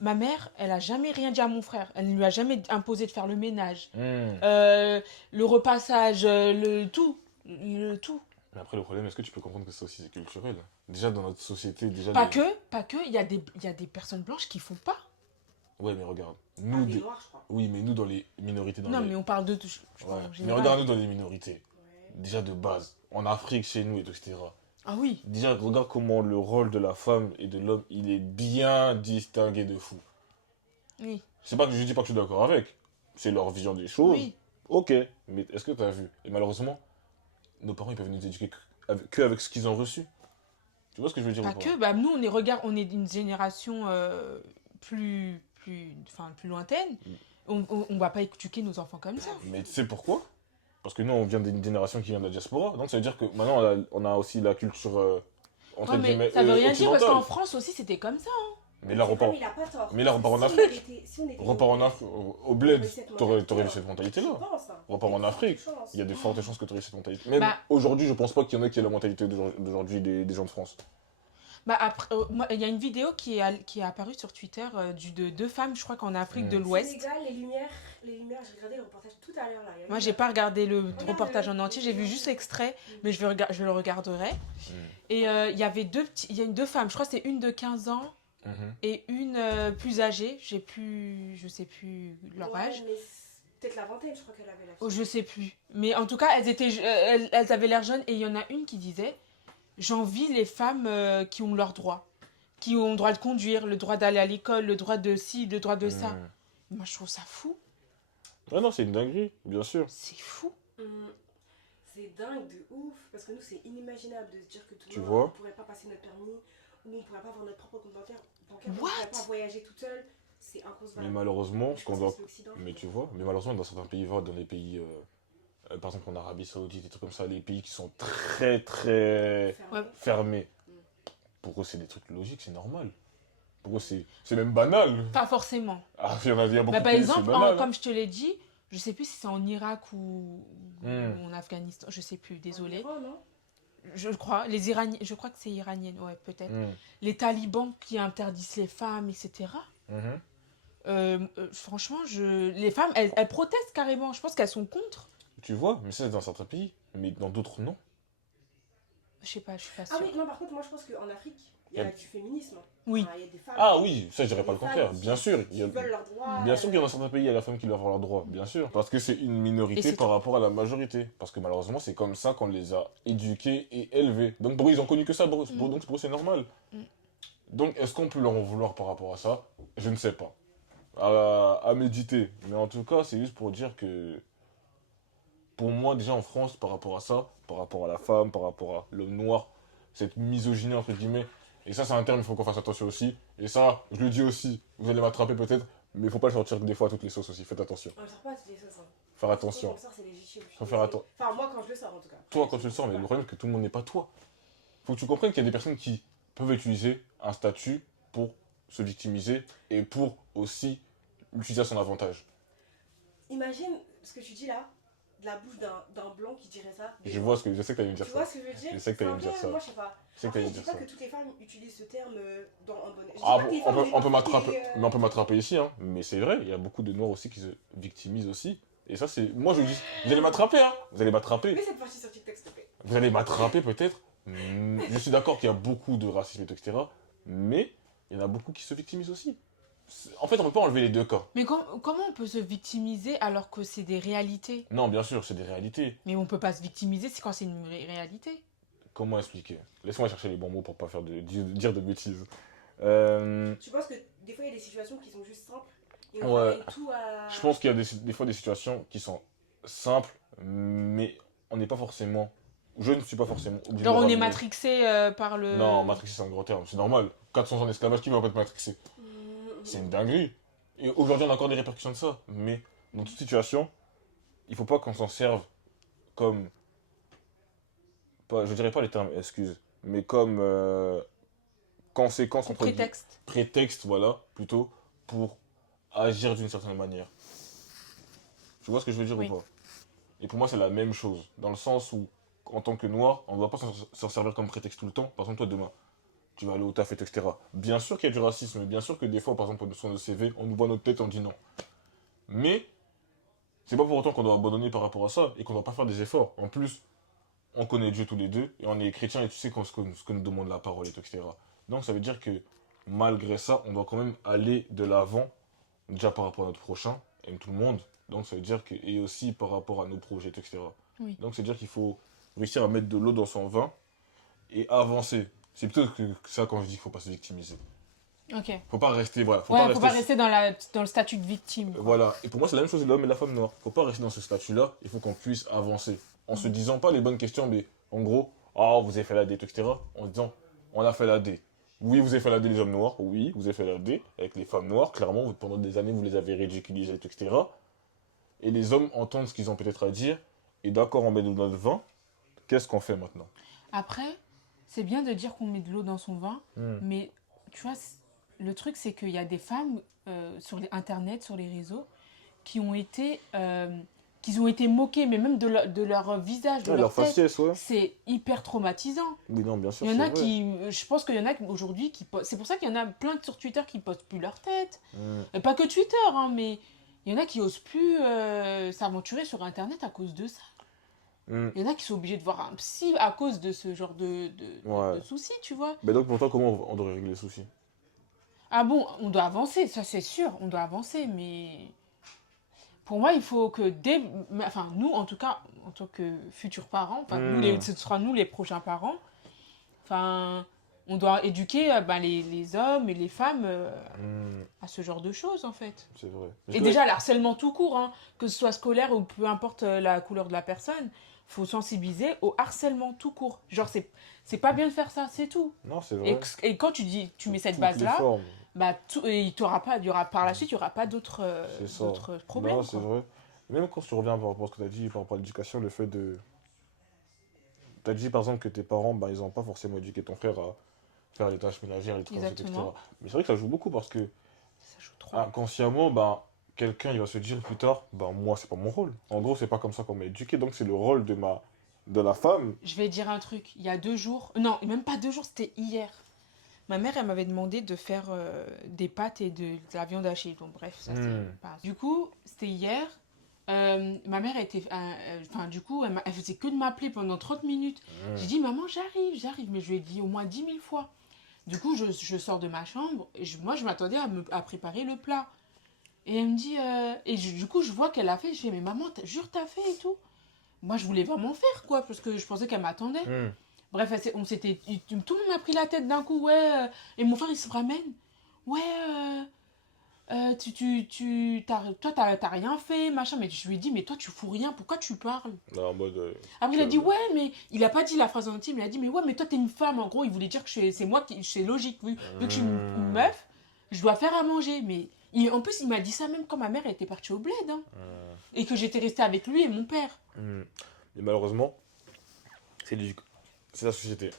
Ma mère, elle a jamais rien dit à mon frère. Elle ne lui a jamais imposé de faire le ménage, le repassage, le tout. Le tout. Mais après, le problème, est-ce que tu peux comprendre que c'est aussi culturel? Déjà, dans notre société, déjà... Pas que, il y a des personnes blanches qui font pas. Ouais, mais regarde. Ah, Nous, les noirs, je crois. oui, mais nous, dans les minorités... Non, mais on parle de tout. Je Ouais. parle en Mais général. regarde-nous dans les minorités. Ouais. Déjà de base. En Afrique, chez nous, etc. Ah oui. Déjà, regarde comment le rôle de la femme et de l'homme, il est bien distingué de fou. Oui. C'est pas que je dis pas que je suis d'accord avec. C'est leur vision des choses. Oui. Ok. Mais est-ce que tu as vu? Et malheureusement, nos parents, ils peuvent nous éduquer qu'avec ce qu'ils ont reçu. Tu vois ce que je veux dire Pas ou que, bah nous on est une génération plus lointaine. On va pas éduquer nos enfants comme ça. Mais tu sais pourquoi? Parce que nous, on vient d'une génération qui vient de la diaspora. Donc ça veut dire que maintenant, on a aussi la culture entre Ouais, mais guillemets ça veut rien dire parce occidentale. qu'en France aussi c'était comme ça. Hein. Mais là, repart. Mais il a pas tort. Mais là, repart en Si on Afrique. était- si on était- Repart en Afrique. Au bled, t'aurais eu cette Je mentalité-là. pense, hein. Repart en Il y a de Afrique. fortes chances. Il y a de fortes chances que tu aurais cette mentalité. Même Bah- aujourd'hui, je pense pas qu'il y en ait qui aient la mentalité d'aujourd'hui des gens de France. Bah après, il y a une vidéo qui est apparue sur Twitter de deux femmes, je crois qu'en Afrique de l'Ouest. Sénégal, les lumières, j'ai regardé le reportage tout à l'heure là. Il y a Moi eu- j'ai pas regardé le Regarde, reportage en entier, j'ai vu juste l'extrait, mais je le regarderai. Et il y avait il y a deux femmes, je crois que c'est une de 15 ans et une plus âgée, je sais plus leur Ouais, âge. mais c'est peut-être la vingtaine, je crois qu'elle avait la Oh, fille. je sais plus. Mais en tout cas, elles avaient l'air jeunes. Et il y en a une qui disait j'envie les femmes qui ont leurs droits. Qui ont le droit de conduire, le droit d'aller à l'école, le droit de ci, le droit de ça. Moi, je trouve ça fou. Ah non, c'est une dinguerie, bien sûr. C'est fou. C'est dingue de ouf, parce que nous c'est inimaginable de se dire que Tu demain vois on pourrait pas passer notre permis, ou on pourrait pas avoir notre propre compte bancaire, on What? pourrait pas voyager toute seule, c'est Mais inconcevable. malheureusement, Je pense que c'est l'Occident. mais tu vois, mais malheureusement, dans certains pays, dans les pays par exemple en Arabie Saoudite, des trucs comme ça, les pays qui sont très très Fermé. Ouais. fermés, pour eux c'est des trucs logiques, c'est normal. Pour eux c'est même banal. Pas forcément. Ah, il y a beaucoup Bah, de par pays, exemple, c'est banal. comme je te l'ai dit, je sais plus si c'est en Irak ou Hmm. en Afghanistan, je sais plus, désolé. En Iran, non? Je crois, les Iraniens, je crois que c'est iranienne, ouais, peut-être. Hmm. Les talibans qui interdisent les femmes, etc. Mhm. Franchement, les femmes, elles protestent carrément. Je pense qu'elles sont contre. Tu vois, mais ça c'est dans certains pays, mais dans d'autres non. Je sais pas, je suis pas Ah sûre. oui, non, par contre, moi je pense qu'en Afrique, il y a Yep. du féminisme. Oui. Enfin, il y a des femmes. Ah oui, ça je dirais pas le des femmes contraire, qui- bien sûr. qui veulent leurs droits. Bien sûr qu'il y a dans certains pays, il y a la femme qui doit avoir leurs droits, bien sûr. Parce que c'est une Et minorité c'est par rapport à la majorité. Parce que malheureusement, c'est comme ça qu'on les a éduqués et élevés. Donc pour eux, ils ont connu que ça, donc pour eux, c'est normal. Mm. Donc est-ce qu'on peut leur en vouloir par rapport à ça? Je ne sais pas. À méditer. Mais en tout cas, c'est juste pour dire que pour moi, déjà en France, par rapport à ça, par rapport à la femme, par rapport à l'homme noir, cette misogynie, entre guillemets, et ça, c'est un terme, il faut qu'on fasse attention aussi. Et ça, je le dis aussi, vous allez m'attraper peut-être, mais il faut pas le sortir des fois à toutes les sauces aussi, faites attention. On ne sort pas à toutes les sauces. Hein. Faire Quand attention. on le sort, c'est légitime. je suis Faut faire désolée. attention. Enfin, moi, quand je le sors, en tout cas. Toi, quand tu le sors, mais le problème, c'est que tout le monde n'est pas toi. Faut que tu comprennes qu'il y a des personnes qui peuvent utiliser un statut pour se victimiser et pour aussi l'utiliser à son avantage. Imagine ce que tu dis là, de la bouche d'un blanc qui dirait ça. Je sais que tu allais me dire Tu vois ça. ce que je veux dire? Je sais que t'allais C'est me dire un peu- ça. Moi, je sais pas. Je sais que Après, t'allais je me dis dire pas ça. que toutes les femmes utilisent ce terme dans un bon. Je dis Ah, pas que les on femmes peut, ont des on peut m'attraper, parties, mais on peut m'attraper ici, hein. Mais c'est vrai, il y a beaucoup de noirs aussi qui se victimisent aussi. Et ça, c'est. Moi, je dis, vous allez m'attraper, hein. Vous allez m'attraper. Mets cette partie sur TikTok, s'il te plaît. Vous allez m'attraper peut-être. Je suis d'accord qu'il y a beaucoup de racisme, etc. Mais il y en a beaucoup qui se victimisent aussi. En fait, on peut pas enlever les deux cas. Mais comment on peut se victimiser alors que c'est des réalités? Non, bien sûr, c'est des réalités. Mais on peut pas se victimiser, c'est quand c'est une réalité. Comment expliquer? Laisse-moi chercher les bons mots pour pas dire de bêtises. Tu penses que des fois, il y a des situations qui sont juste simples et on Ouais. ramène tout à. Je pense qu'il y a des fois des situations qui sont simples, mais on n'est pas forcément. Je ne suis pas forcément obligé Genre de on est ramener- matrixé par le... Non, matrixé, c'est un gros terme, c'est normal. 400 ans d'esclavage, qui va pas être matrixé? C'est une dinguerie. Et aujourd'hui, on a encore des répercussions de ça. Mais dans toute situation, il faut pas qu'on s'en serve comme. Pas, je dirais pas les termes, excuse, mais comme conséquence, entre guillemets. prétexte. Prétexte, voilà, plutôt, pour agir d'une certaine manière. Tu vois ce que je veux dire Oui. ou pas? Et pour moi, c'est la même chose. Dans le sens où, en tant que noir, on ne doit pas s'en servir comme prétexte tout le temps. Par exemple, toi, demain, tu vas aller au taf, etc. Bien sûr qu'il y a du racisme, bien sûr que des fois, par exemple, sur nos CV, on nous voit notre tête et on dit non. Mais, c'est pas pour autant qu'on doit abandonner par rapport à ça et qu'on doit pas faire des efforts. En plus, on connaît Dieu tous les deux et on est chrétiens et tu sais ce que nous demande la parole, etc. Donc, ça veut dire que, malgré ça, on doit quand même aller de l'avant, déjà par rapport à notre prochain, et tout le monde. Donc, ça veut dire que, et aussi par rapport à nos projets, etc. Oui. Donc, c'est-à-dire qu'il faut réussir à mettre de l'eau dans son vin et avancer. C'est plutôt que ça quand je dis qu'il faut pas se victimiser. Ok. Faut pas rester, voilà. Faut pas rester dans le statut de victime. quoi. Voilà. Et pour moi, c'est la même chose de l'homme et la femme noire. Faut pas rester dans ce statut-là. Il faut qu'on puisse avancer. En se disant pas les bonnes questions, mais en gros, ah, vous avez fait la D, etc. En disant, on a fait la D. Oui, vous avez fait la D les hommes noirs. Oui, vous avez fait la D avec les femmes noires. Clairement, pendant des années, vous les avez ridiculisées, etc. Et les hommes entendent ce qu'ils ont peut-être à dire. Et d'accord, on met de notre vin. Qu'est-ce qu'on fait maintenant? Après, c'est bien de dire qu'on met de l'eau dans son vin, Hmm. mais tu vois, le truc, c'est qu'il y a des femmes sur Internet, sur les réseaux, qui ont été moquées, mais même de leur visage, de Ouais, leur leur tête. faciès, ouais. C'est hyper traumatisant. Oui, non, bien sûr. Il y en a c'est vrai. je pense qu'il y en a aujourd'hui c'est pour ça qu'il y en a plein sur Twitter qui postent plus leur tête. Hmm. Et pas que Twitter, hein, mais il y en a qui osent plus s'aventurer sur Internet à cause de ça. Hmm. Il y en a qui sont obligés de voir un psy à cause de ce genre Ouais. de soucis, tu vois. Mais donc, pour toi, comment on devrait régler les soucis? Ah bon, on doit avancer, ça c'est sûr, on doit avancer, mais pour moi, il faut que enfin, nous, en tout cas, en tant que futurs parents, enfin, ce sera nous les prochains parents, enfin, on doit éduquer les hommes et les femmes à ce genre de choses, en fait. C'est vrai. Et déjà, l'harcèlement tout court, hein, que ce soit scolaire ou peu importe la couleur de la personne, faut sensibiliser au harcèlement tout court. Genre, c'est pas bien de faire ça, c'est tout. Non, c'est vrai. Et quand tu mets cette Toutes les base-là, formes. bah, il y aura par la suite, il n'y aura pas d'autres C'est ça. d'autres problèmes. Non, c'est quoi. vrai. Même quand tu reviens par rapport à ce que tu as dit par rapport à l'éducation, le fait de. Tu as dit par exemple que tes parents, bah, ils n'ont pas forcément éduqué ton frère à faire les tâches ménagères, les travaux, Exactement. etc. Mais c'est vrai que ça joue beaucoup parce que Ça joue trop. inconsciemment, bah, quelqu'un il va se dire plus tard, bah, moi, c'est pas mon rôle. En gros, c'est pas comme ça qu'on m'a éduqué, donc c'est le rôle de la femme. Je vais dire un truc. Il y a 2 jours, non, même pas 2 jours, c'était hier. Ma mère, elle m'avait demandé de faire des pâtes et de la viande hachée. Donc, bref, ça Hmm. c'est pas. Du coup, c'était hier. Ma mère était. Enfin, du coup, elle faisait que de m'appeler pendant 30 minutes. J'ai Hmm. dit, maman, j'arrive, j'arrive. Mais je lui ai dit au moins 10 000 fois. Du coup, je sors de ma chambre. Et moi, je m'attendais à préparer le plat. Et elle me dit. Du coup, je vois qu'elle a fait. Je dis, mais maman, jure, t'as fait et tout. Moi, je voulais vraiment faire, quoi. Parce que je pensais qu'elle m'attendait. Hmm. Bref, tout le monde m'a pris la tête d'un coup, ouais. Et mon frère, il se ramène. Ouais, toi, t'as rien fait, machin. Mais je lui ai dit, mais toi, tu fous rien, pourquoi tu parles? Là, en mode. Après, il a Tu dit, vois, ouais, mais il a pas dit la phrase en entier, mais il a dit, mais ouais, mais toi, t'es une femme. En gros, il voulait dire que c'est moi qui. C'est logique, vu que je suis une hmm. meuf, je dois faire à manger. Mais en plus, il m'a dit ça même quand ma mère était partie au bled, hein. Hmm. Et que j'étais restée avec lui et mon père. Hmm. Et malheureusement, c'est c'est la société.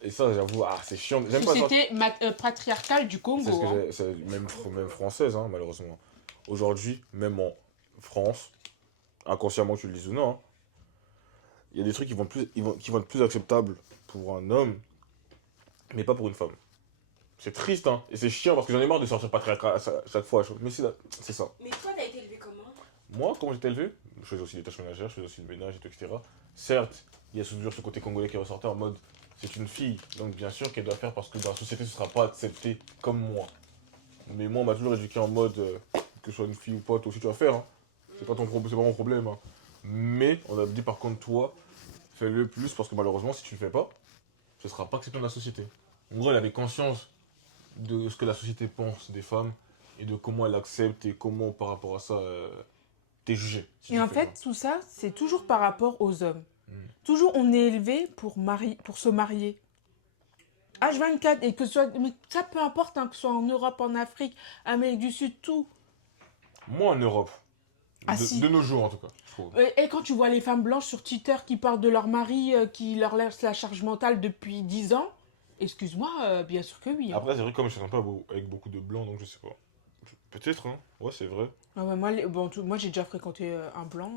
Et ça, j'avoue, c'est chiant. J'aime pas ça. Société patriarcale du C'est ce Congo, que hein. même française, hein, malheureusement. Aujourd'hui, même en France, inconsciemment tu le dises ou non, hein, il y a des trucs qui vont être plus acceptables pour un homme, mais pas pour une femme. C'est triste, hein, et c'est chiant parce que j'en ai marre de sortir patriarcat à chaque fois. Mais c'est ça. Mais toi, t'as été élevé comment? Moi, comment j'étais élevé, je faisais aussi des tâches ménagères, je faisais aussi le ménage, et tout, etc. Certes, il y a toujours ce côté congolais qui ressortait en mode c'est une fille, donc bien sûr qu'elle doit faire parce que dans la société ce sera pas accepté comme moi. Mais moi, on m'a toujours éduqué en mode que ce soit une fille ou pas, toi aussi tu vas faire. Hein. C'est pas c'est pas mon problème. Hein. Mais on a dit par contre, toi, fais-le plus parce que malheureusement, si tu le fais pas, ce sera pas accepté dans la société. En gros, elle avait conscience de ce que la société pense des femmes et de comment elle accepte et comment par rapport à ça, t'es jugé. Si Et tu en fais fait, tout ça, c'est toujours par rapport aux hommes. Mm. Toujours, on est élevé pour se marier. H24, et que ce soit, mais ça peu importe, hein, que ce soit en Europe, en Afrique, Amérique du Sud, tout. Moi, en Europe, Ah si. de nos jours en tout cas, je trouve. Et quand tu vois les femmes blanches sur Twitter qui parlent de leur mari qui leur laisse la charge mentale depuis 10 ans, excuse-moi, bien sûr que oui, hein. Après, c'est vrai que comme je ne pas avec beaucoup de blancs, donc je sais pas. Peut-être, hein. Ouais, c'est vrai. Ah ouais, moi j'ai déjà fréquenté un blanc.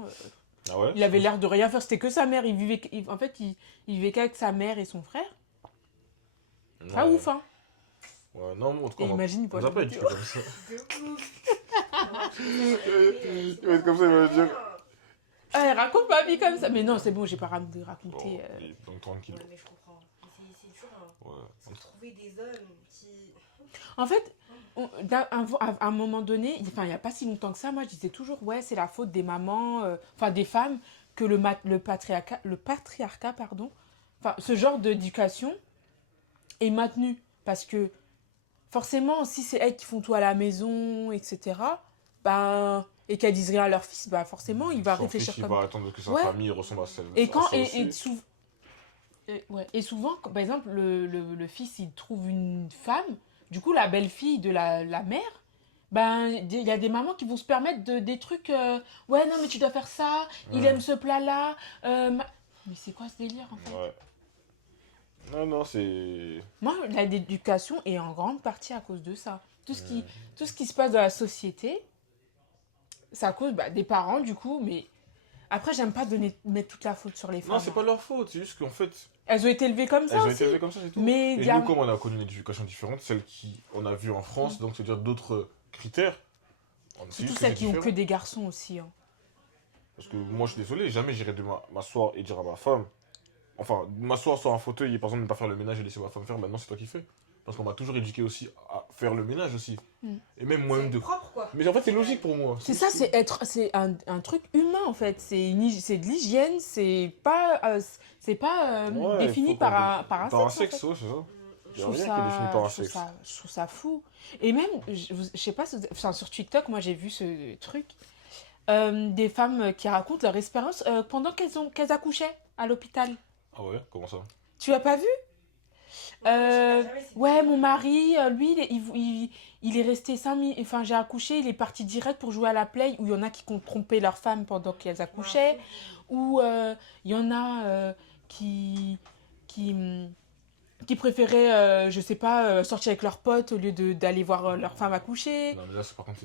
Ah ouais? Il avait l'air de rien faire, c'était que sa mère. En fait, il vivait qu'avec sa mère et son frère. Pas Ouais. ouf, hein. Ouais, non, en tout cas, Et imagine, il on voit nous a la pas vidéo. éduqués comme ça. De ouf. Non, tu les as élevés, Il va être comme ça, il va dire. Ah, elle raconte ma vie comme ça. Mais non, c'est bon, j'ai pas raconté. Bon, donc tranquille. Ouais, mais je comprends. C'est dur, hein. Ouais. C'est trouver des hommes qui... En fait, à un moment donné, enfin, il n'y a pas si longtemps que ça, moi je disais toujours, ouais, c'est la faute des mamans, enfin des femmes, que le patriarcat, pardon, enfin, ce genre d'éducation est maintenu. Parce que forcément, si c'est elles qui font tout à la maison, etc., ben, et qu'elles disent rien à leur fils, bah forcément, il va Son réfléchir fils, il comme. va attendre que sa Ouais. famille ressemble à celle Et à quand ça aussi. ouais. Et souvent, par exemple, le fils, il trouve une femme, du coup, la belle-fille de la mère, ben, il y a des mamans qui vont se permettre des trucs, ouais, non, mais tu dois faire ça, il Ouais. aime ce plat-là. Mais c'est quoi ce délire, en fait? Ouais. Non, non, c'est. Moi, l'éducation est en grande partie à cause de ça. Hmm. Tout ce qui se passe dans la société, c'est à cause des parents, du coup, mais après, j'aime pas mettre toute la faute sur les femmes. Non, c'est pas leur faute, c'est juste qu'en fait, Elles ont été élevées comme ça elles ont aussi. été élevées comme ça, c'est tout. Mais Et il y a... nous, comme on a connu une éducation différente, celle qu'on a vue en France, donc c'est-à-dire d'autres critères, c'est Surtout juste que celles c'est qui ont que différent. des garçons aussi, hein. Parce que moi, je suis désolé, jamais j'irai m'asseoir et dire à ma femme, enfin, m'asseoir sur un fauteuil et par exemple ne pas faire le ménage et laisser ma femme faire, maintenant c'est toi qui fais. Parce qu'on m'a toujours éduqué aussi à faire le ménage aussi. Mm. Et même moi-même C'est de. propre, quoi. Mais en fait, c'est logique pour moi. C'est ça, c'est un truc humain en fait. C'est de l'hygiène, c'est pas Ouais, défini il faut par un Par un sexe, sexe, en fait. ouais, c'est ça. Je Il n'y a trouve rien qui est défini par un je trouve sexe. je trouve ça fou. Et même, je sais pas, enfin, sur TikTok, moi j'ai vu ce truc, des femmes qui racontent leur expérience pendant qu'elles accouchaient à l'hôpital. Ah ouais, comment ça? Tu as pas vu? Ouais, mon mari, lui, il est resté 5 minutes. Enfin, j'ai accouché, il est parti direct pour jouer à la play. Où il y en a qui ont trompé leur femme pendant qu'elles accouchaient. Ou il y en a qui, qui, qui préféraient, je sais pas, sortir avec leurs potes au lieu d'aller voir leur femme accoucher. Non, mais là, par contre,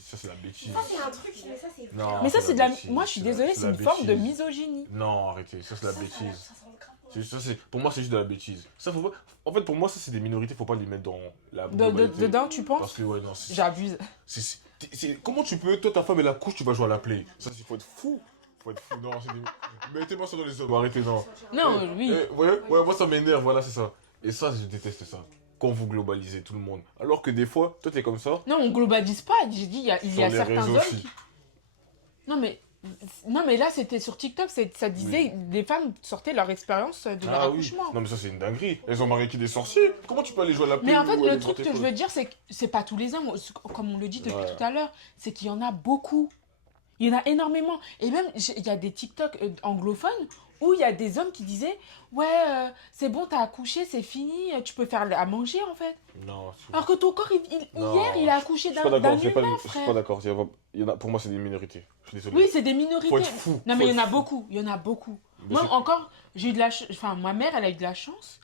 ça, c'est la bêtise. Ça, c'est un truc, mais ça, c'est. Non, Mais ça, c'est de la. bêtise. Moi, je suis désolée, c'est la une forme de bêtise. misogynie. Non, arrêtez, ça, c'est la Ça, bêtise. ça sent le crapon. Pour moi, c'est juste de la bêtise. Ça, faut pas... En fait, pour moi, ça, c'est des minorités, faut pas les mettre dans la De- globalité. dedans, tu penses? Parce que, ouais, non, J'abuse. Comment tu peux, toi, ta femme, elle accouche, tu vas jouer à la play? Ça, il faut être fou. Faut être fou. Non, c'est des... Mettez-moi ça dans les hommes, arrêtez, non. Non, oui. Ouais, moi, ça m'énerve, voilà, c'est ça. Et ça, je déteste ça. Quand vous globalisez tout le monde. Alors que des fois, toi, t'es comme ça. Non, on globalise pas. J'ai dit, il y a Sur les certains réseaux hommes aussi. qui. Non, mais là, c'était sur TikTok, ça disait des femmes sortaient leur expérience de leur Ah oui. accouchement. Non, mais ça, c'est une dinguerie. Elles ont marié qui des sorciers? Comment tu peux aller jouer à la play? Mais en fait, ou le aller truc voter que je quoi? veux dire, c'est que c'est pas tous les hommes, comme on le dit depuis Ouais. tout à l'heure, c'est qu'il y en a beaucoup. Il y en a énormément. Et même, il y a des TikTok anglophones où il y a des hommes qui disaient ouais, c'est bon, t'as accouché, c'est fini, tu peux faire à manger en fait. Non, Alors que ton corps, Non, hier, il a accouché je suis pas d'un d'accord, humain, je suis pas frère. d'accord. Pour moi, c'est des minorités. Je suis désolé. Oui, c'est des Faut minorités. être fou. Non, Faut mais il y être en a fou. beaucoup. Il y en a beaucoup. Mais Moi, c'est- encore, j'ai eu de la chance. Enfin, ma mère, elle a eu de la chance.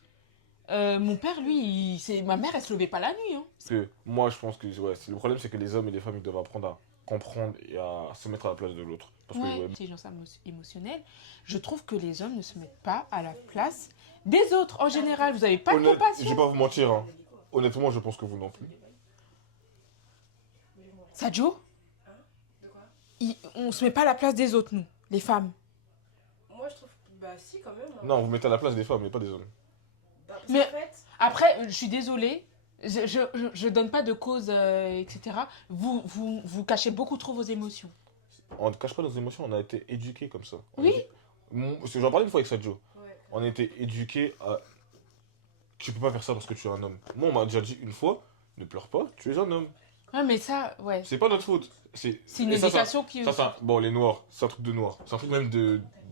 Mon père, lui, ma mère, elle se levait pas la nuit. Hein. Moi, je pense que ouais, le problème, c'est que les hommes et les femmes ils doivent apprendre à comprendre et à se mettre à la place de l'autre. Parce que, Ouais, ouais, intelligence émotionnelle. Je trouve que les hommes ne se mettent pas à la place des autres. En général, vous avez pas de je vais compassion. pas vous mentir. Hein. Honnêtement, je pense que vous non plus. Sadio, De quoi on se met pas à la place des autres, nous, les femmes. Moi, je trouve. Bah, si, quand même. Hein. Non, vous mettez à la place des femmes, mais pas des hommes. Bah, parce Mais- qu'en fait. Après, je suis désolée. Je donne pas de cause, etc. Vous cachez beaucoup trop vos émotions. On ne cache pas nos émotions, on a été éduqués comme ça. Oui. Parce que j'en parlais une fois avec Sadio. Ouais. On a été éduqués à. Tu peux pas faire ça parce que tu es un homme. Moi, on m'a déjà dit une fois, ne pleure pas, tu es un homme. Ouais, mais ça, ouais. C'est pas notre faute. C'est une et ça, éducation qui. bon, les noirs, c'est un truc de noir. C'est un truc même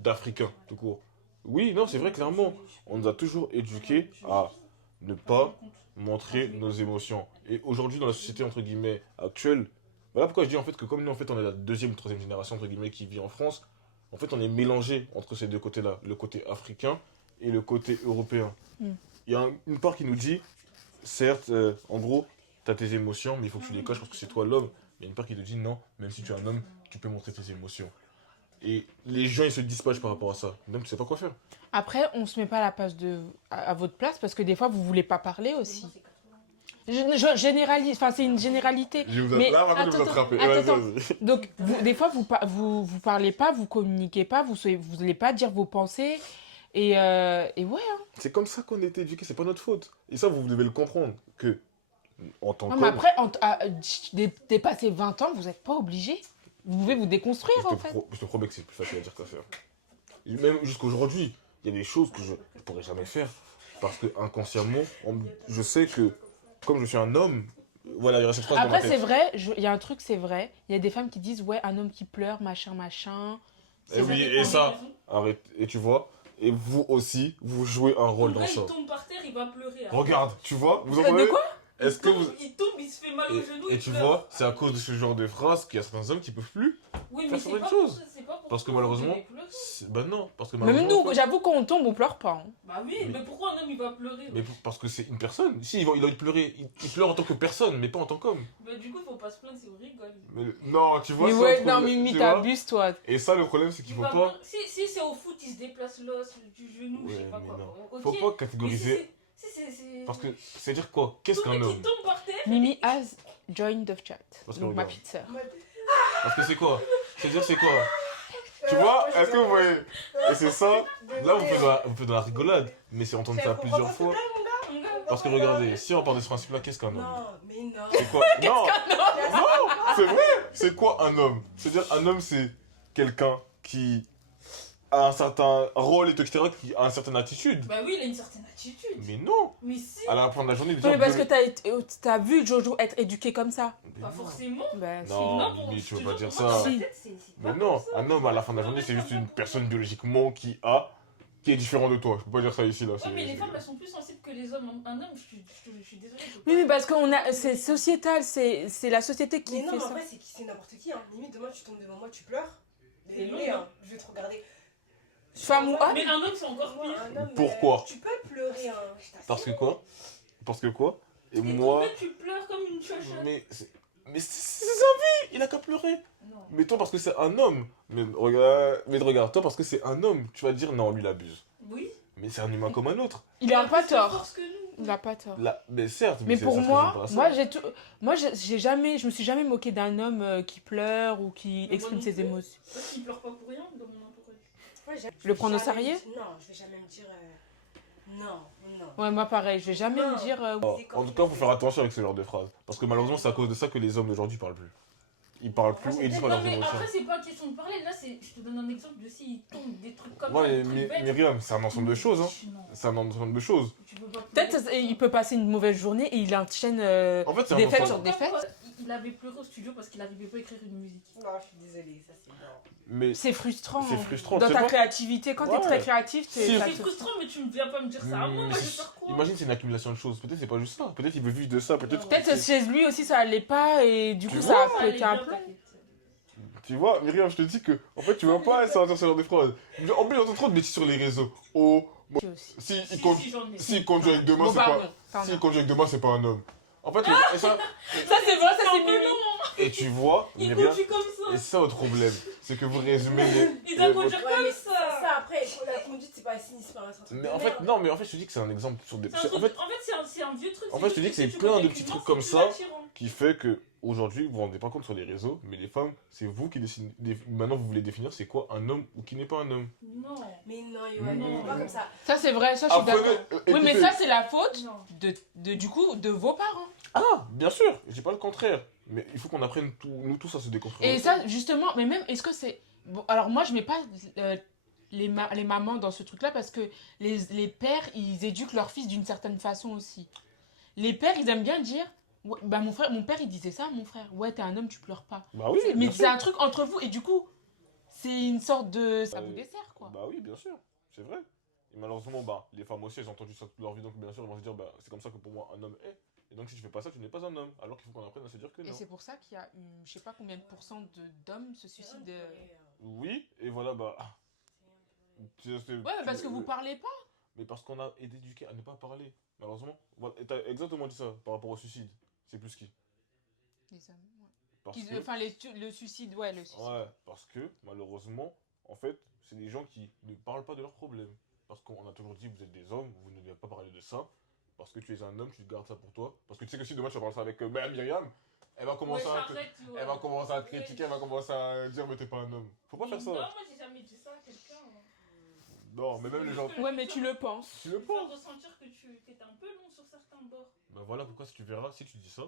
d'africain, tout court. Oui, non, c'est vrai, clairement. On nous a toujours éduqués à ne pas montrer nos émotions. Et aujourd'hui, dans la société, entre guillemets, actuelle, voilà pourquoi je dis en fait que comme nous, en fait, on est la deuxième ou troisième génération, entre guillemets, qui vit en France, en fait, on est mélangé entre ces deux côtés-là, le côté africain et le côté européen. Mm. Il y a une part qui nous dit, certes, en gros, t'as tes émotions, mais il faut que tu les caches parce que c'est toi l'homme. Il y a une part qui te dit, non, même si tu es un homme, tu peux montrer tes émotions. Et les gens, ils se dispatchent par rapport à ça. Donc, tu sais pas quoi faire. Après, on se met pas à la place à votre place parce que des fois, vous voulez pas parler aussi. Je généralise, enfin, c'est une généralité. Mais attends. Donc, des fois, vous parlez pas, vous communiquez pas, vous allez pas dire vos pensées. Et ouais, hein. C'est comme ça qu'on a été éduqués, c'est pas notre faute. Et ça, vous devez le comprendre. Que, en tant Non, qu'homme. mais après, dépasser 20 ans, vous n'êtes pas obligé. Vous pouvez vous déconstruire, en fait. Je te promets que c'est plus facile à dire qu'à faire. Même jusqu'aujourd'hui, il y a des choses que je ne pourrais jamais faire. Parce que inconsciemment, je sais que, comme je suis un homme, voilà, il y a cette phrase dans ma Après, tête. c'est vrai, il y a un truc, c'est vrai. Il y a des femmes qui disent, ouais, un homme qui pleure, machin, machin. Et oui, et ça, arrête. Et tu vois, et vous aussi, vous jouez un rôle dans ça. Il tombe par terre, il va pleurer. Regarde, tu vois, vous De entendez? quoi? Est-ce que vous... Il tombe, il se fait mal au genou. Et il tu pleure. vois, c'est à cause de ce genre de phrases qu'il y a certains hommes qui peuvent plus. Oui, faire mais c'est certaines pas choses. pour- c'est pas pour Parce que ça malheureusement, qu'il pleure. Ben non, parce que Même malheureusement. nous, j'avoue, quand on tombe, on pleure pas. Hein. Bah oui, mais pourquoi un homme il va pleurer? Mais parce que c'est une personne. Si, il a pleurer. Il pleure en tant que personne, mais pas en tant qu'homme. Mais du coup, faut pas se plaindre si on rigole. Mais non, tu vois Mais ça. ouais, le non, problème, Mimi, tu vois. t'abuses, toi. Et ça, le problème, c'est qu'il faut va pas. pleurer. Si c'est au foot, il se déplace l'os du genou, je sais Ouais, pas mais quoi. non. Ok. Faut pas Mais catégoriser. si c'est. Parce que c'est dire quoi? Qu'est-ce Tout qu'un le mec homme? qui tombe par terre. Mimi has joined the chat. Parce que Donc, ma regarde. petite sœur. Parce que c'est quoi? C'est dire c'est quoi? Tu vois? Est-ce que vous voyez? Et c'est ça. Là, vous faites de la rigolade. Mais c'est entendu ça plusieurs fois. Parce que regardez, si on part de ce principe-là, qu'est-ce qu'un homme? Non, mais non. C'est quoi? Non! Non! C'est vrai! C'est quoi un homme? C'est-à-dire, un homme, c'est quelqu'un qui a un certain rôle, etc., qui a une certaine attitude. Bah oui, il a une certaine attitude. Mais non! Mais si, À la fin de la journée, Oui, mais parce que t'as vu Jojo être éduqué comme ça. pas forcément. Ben, si. Non, pour- mais je tu te veux pas jure, dire pour moi, dans ça. ma tête, c'est Mais pas non, comme ça. un homme, à la fin de la journée, c'est juste une personne biologiquement qui a qui est différent de toi. Je peux pas dire ça ici, là. Ouais, mais les femmes, elles sont plus sensibles que les hommes. Un homme, je suis désolée. Oui, mais parce que c'est sociétal, c'est la société qui Mais non, fait mais en ça. vrai, c'est n'importe qui. Hein. Limite, demain, tu tombes devant moi, tu pleures. C'est Désolé, long, hein. Je vais te regarder. Femme ou homme? Mais un homme, c'est encore Moi, pire. un homme, Pourquoi tu peux pleurer, hein. Je t'assure. Parce que quoi? Parce que quoi? Et Et moi... toi, tu pleures comme une chochotte. Mais c'est sa vie! Il a qu'à pleurer! Non. Mais toi, parce que c'est un homme. Mais regarde, toi, parce que c'est un homme, tu vas dire non, lui, il abuse. Oui. Mais c'est un humain comme un autre. Il a pas plus de tort. force que nous. Il a pas tort. Là, mais certes, Mais c'est- pour ça se moi, résume pas à ça. je me suis jamais moquée d'un homme qui pleure ou qui Mais moi exprime non ses plus. émotions. Parce qu'il pleure pas pour rien dans mon entourage. Ouais, Le prendre au jamais sérieux? me- Non, je vais jamais me dire. Non. Ouais, moi pareil, je vais jamais Non. me dire. Oh, en tout cas, il faut faire attention avec ce genre de phrases. Parce que malheureusement, c'est à cause de ça que les hommes d'aujourd'hui parlent plus. Ils parlent plus et ils disent pas Non, leurs mais émotions. après, c'est pas question de parler. Là, je te donne un exemple de s'il tombe des trucs comme ça. Ouais, des trucs bêtes. Myriam, c'est un ensemble de choses. Hein. Non, C'est un ensemble de choses. tu peux pas Peut-être pleurer. il peut passer une mauvaise journée et il enchaîne En fait, c'est un des fêtes ensemble. sur des fêtes. Il avait pleuré au studio parce qu'il arrivait pas à écrire une musique. Non, je suis désolée, ça c'est non. Mais C'est frustrant. c'est frustrant. Dans tu ta sais pas. créativité, quand Ouais. t'es très créatif, Si. ça C'est te- frustrant, mais tu ne viens pas me dire ça à moi. Moi, je vais faire quoi? Imagine, c'est une accumulation de choses. Peut-être c'est pas juste ça. Peut-être il veut vivre de ça. Peut-être. Peut-être chez lui aussi ça allait pas et du Tu coup vois, ça a Allez, pété un bien, peu. t'inquiète. Tu vois, Myriam, je te dis que, en fait, tu vas pas sortir ce genre de phrases. En plus, j'entends trop de bêtises sur les réseaux. Oh, Moi aussi. Si, j'en ai. si il conduit avec deux mains, Bon, c'est pardon. pas. Pardon. S'il conduit avec deux mains, c'est pas un homme. En fait, et ça, Ça c'est vrai, ça c'est un peu mignon. long. et tu vois, Il Myriam, conduit comme et ça. c'est ça votre problème. C'est que vous résumez les. Il doit les- conduire Ouais, mais comme ça, ça. après, la conduite, c'est pas sinistre, c'est un truc Mais de en fait, merde. non, mais en fait, je te dis que c'est un exemple sur des. C'est un En truc- fait, En fait, c'est un vieux truc. En fait, je te dis que c'est tu plein de conduis petits avec une trucs main, comme c'est ça. plus attirant. qui fait que aujourd'hui vous vous rendez pas compte sur les réseaux, mais les femmes, c'est vous qui décidez. Maintenant, vous voulez définir c'est quoi un homme ou qui n'est pas un homme. Non. Mais non, Yoann, Non. pas comme ça. Ça c'est vrai, ça je suis Apprenez, d'accord. Oui mais écoutez. ça c'est la faute Non. du coup de vos parents. Ah, bien sûr, je dis pas le contraire. Mais il faut qu'on apprenne nous tous à se déconstruire. Et ça justement, mais même est-ce que c'est bon, alors moi je mets pas les mamans dans ce truc là parce que les pères ils éduquent leurs fils d'une certaine façon aussi. Les pères ils aiment bien dire ouais, bah mon père il disait ça mon frère. Ouais, t'es un homme, tu pleures pas. Bah oui, Mais bien c'est sûr. un truc entre vous et du coup c'est une sorte de ça vous dessert quoi. Bah oui, bien sûr, c'est vrai. Et malheureusement, bah, les femmes aussi, elles ont entendu ça toute leur vie, donc bien sûr, elles vont se dire, bah, c'est comme ça que pour moi, un homme est. Et donc, si tu fais pas ça, tu n'es pas un homme. Alors qu'il faut qu'on apprenne à se dire que Et non. c'est pour ça qu'il y a je sais pas combien de pourcents d'hommes se suicident. Oui, et voilà, bah. Ouais, mais parce que vous parlez pas. Mais parce qu'on a été éduqués à ne pas parler, malheureusement. Voilà, et t'as exactement dit ça par rapport au suicide. C'est plus qui Les hommes, ouais. Parce que... Enfin, le suicide, ouais, le suicide. Ouais, parce que malheureusement, en fait, c'est des gens qui ne parlent pas de leurs problèmes. Parce qu'on a toujours dit, vous êtes des hommes, vous ne devez pas parler de ça. Parce que tu es un homme, tu te gardes ça pour toi. Parce que tu sais que si demain tu vas parler ça avec Myriam, elle va commencer à te... Elle va commencer à te critiquer, elle va commencer à dire, mais t'es pas un homme. Faut pas faire ça. Non, moi j'ai jamais dit ça à quelqu'un. Non, mais même les gens... Ouais, mais tu le penses. Tu le Faut penses. ressentir que tu étais un peu long sur certains bords. Bah voilà pourquoi si tu verras, si tu dis ça,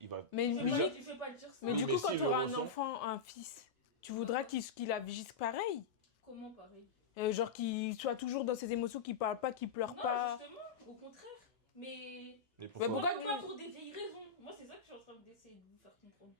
il va... Mais, Je mais, vais pas le dire ça. mais du mais coup, quand s'il tu auras le un ressent- enfant, un fils, tu voudras qu'il agisse pareil. Comment pareil? Genre qu'il soit toujours dans ses émotions, qu'il parle pas, qu'il pleure Non, pas. justement, au contraire. Mais. Mais Mais pourquoi Pas pour des vieilles raisons. Moi, c'est ça que je suis en train d'essayer de vous faire comprendre.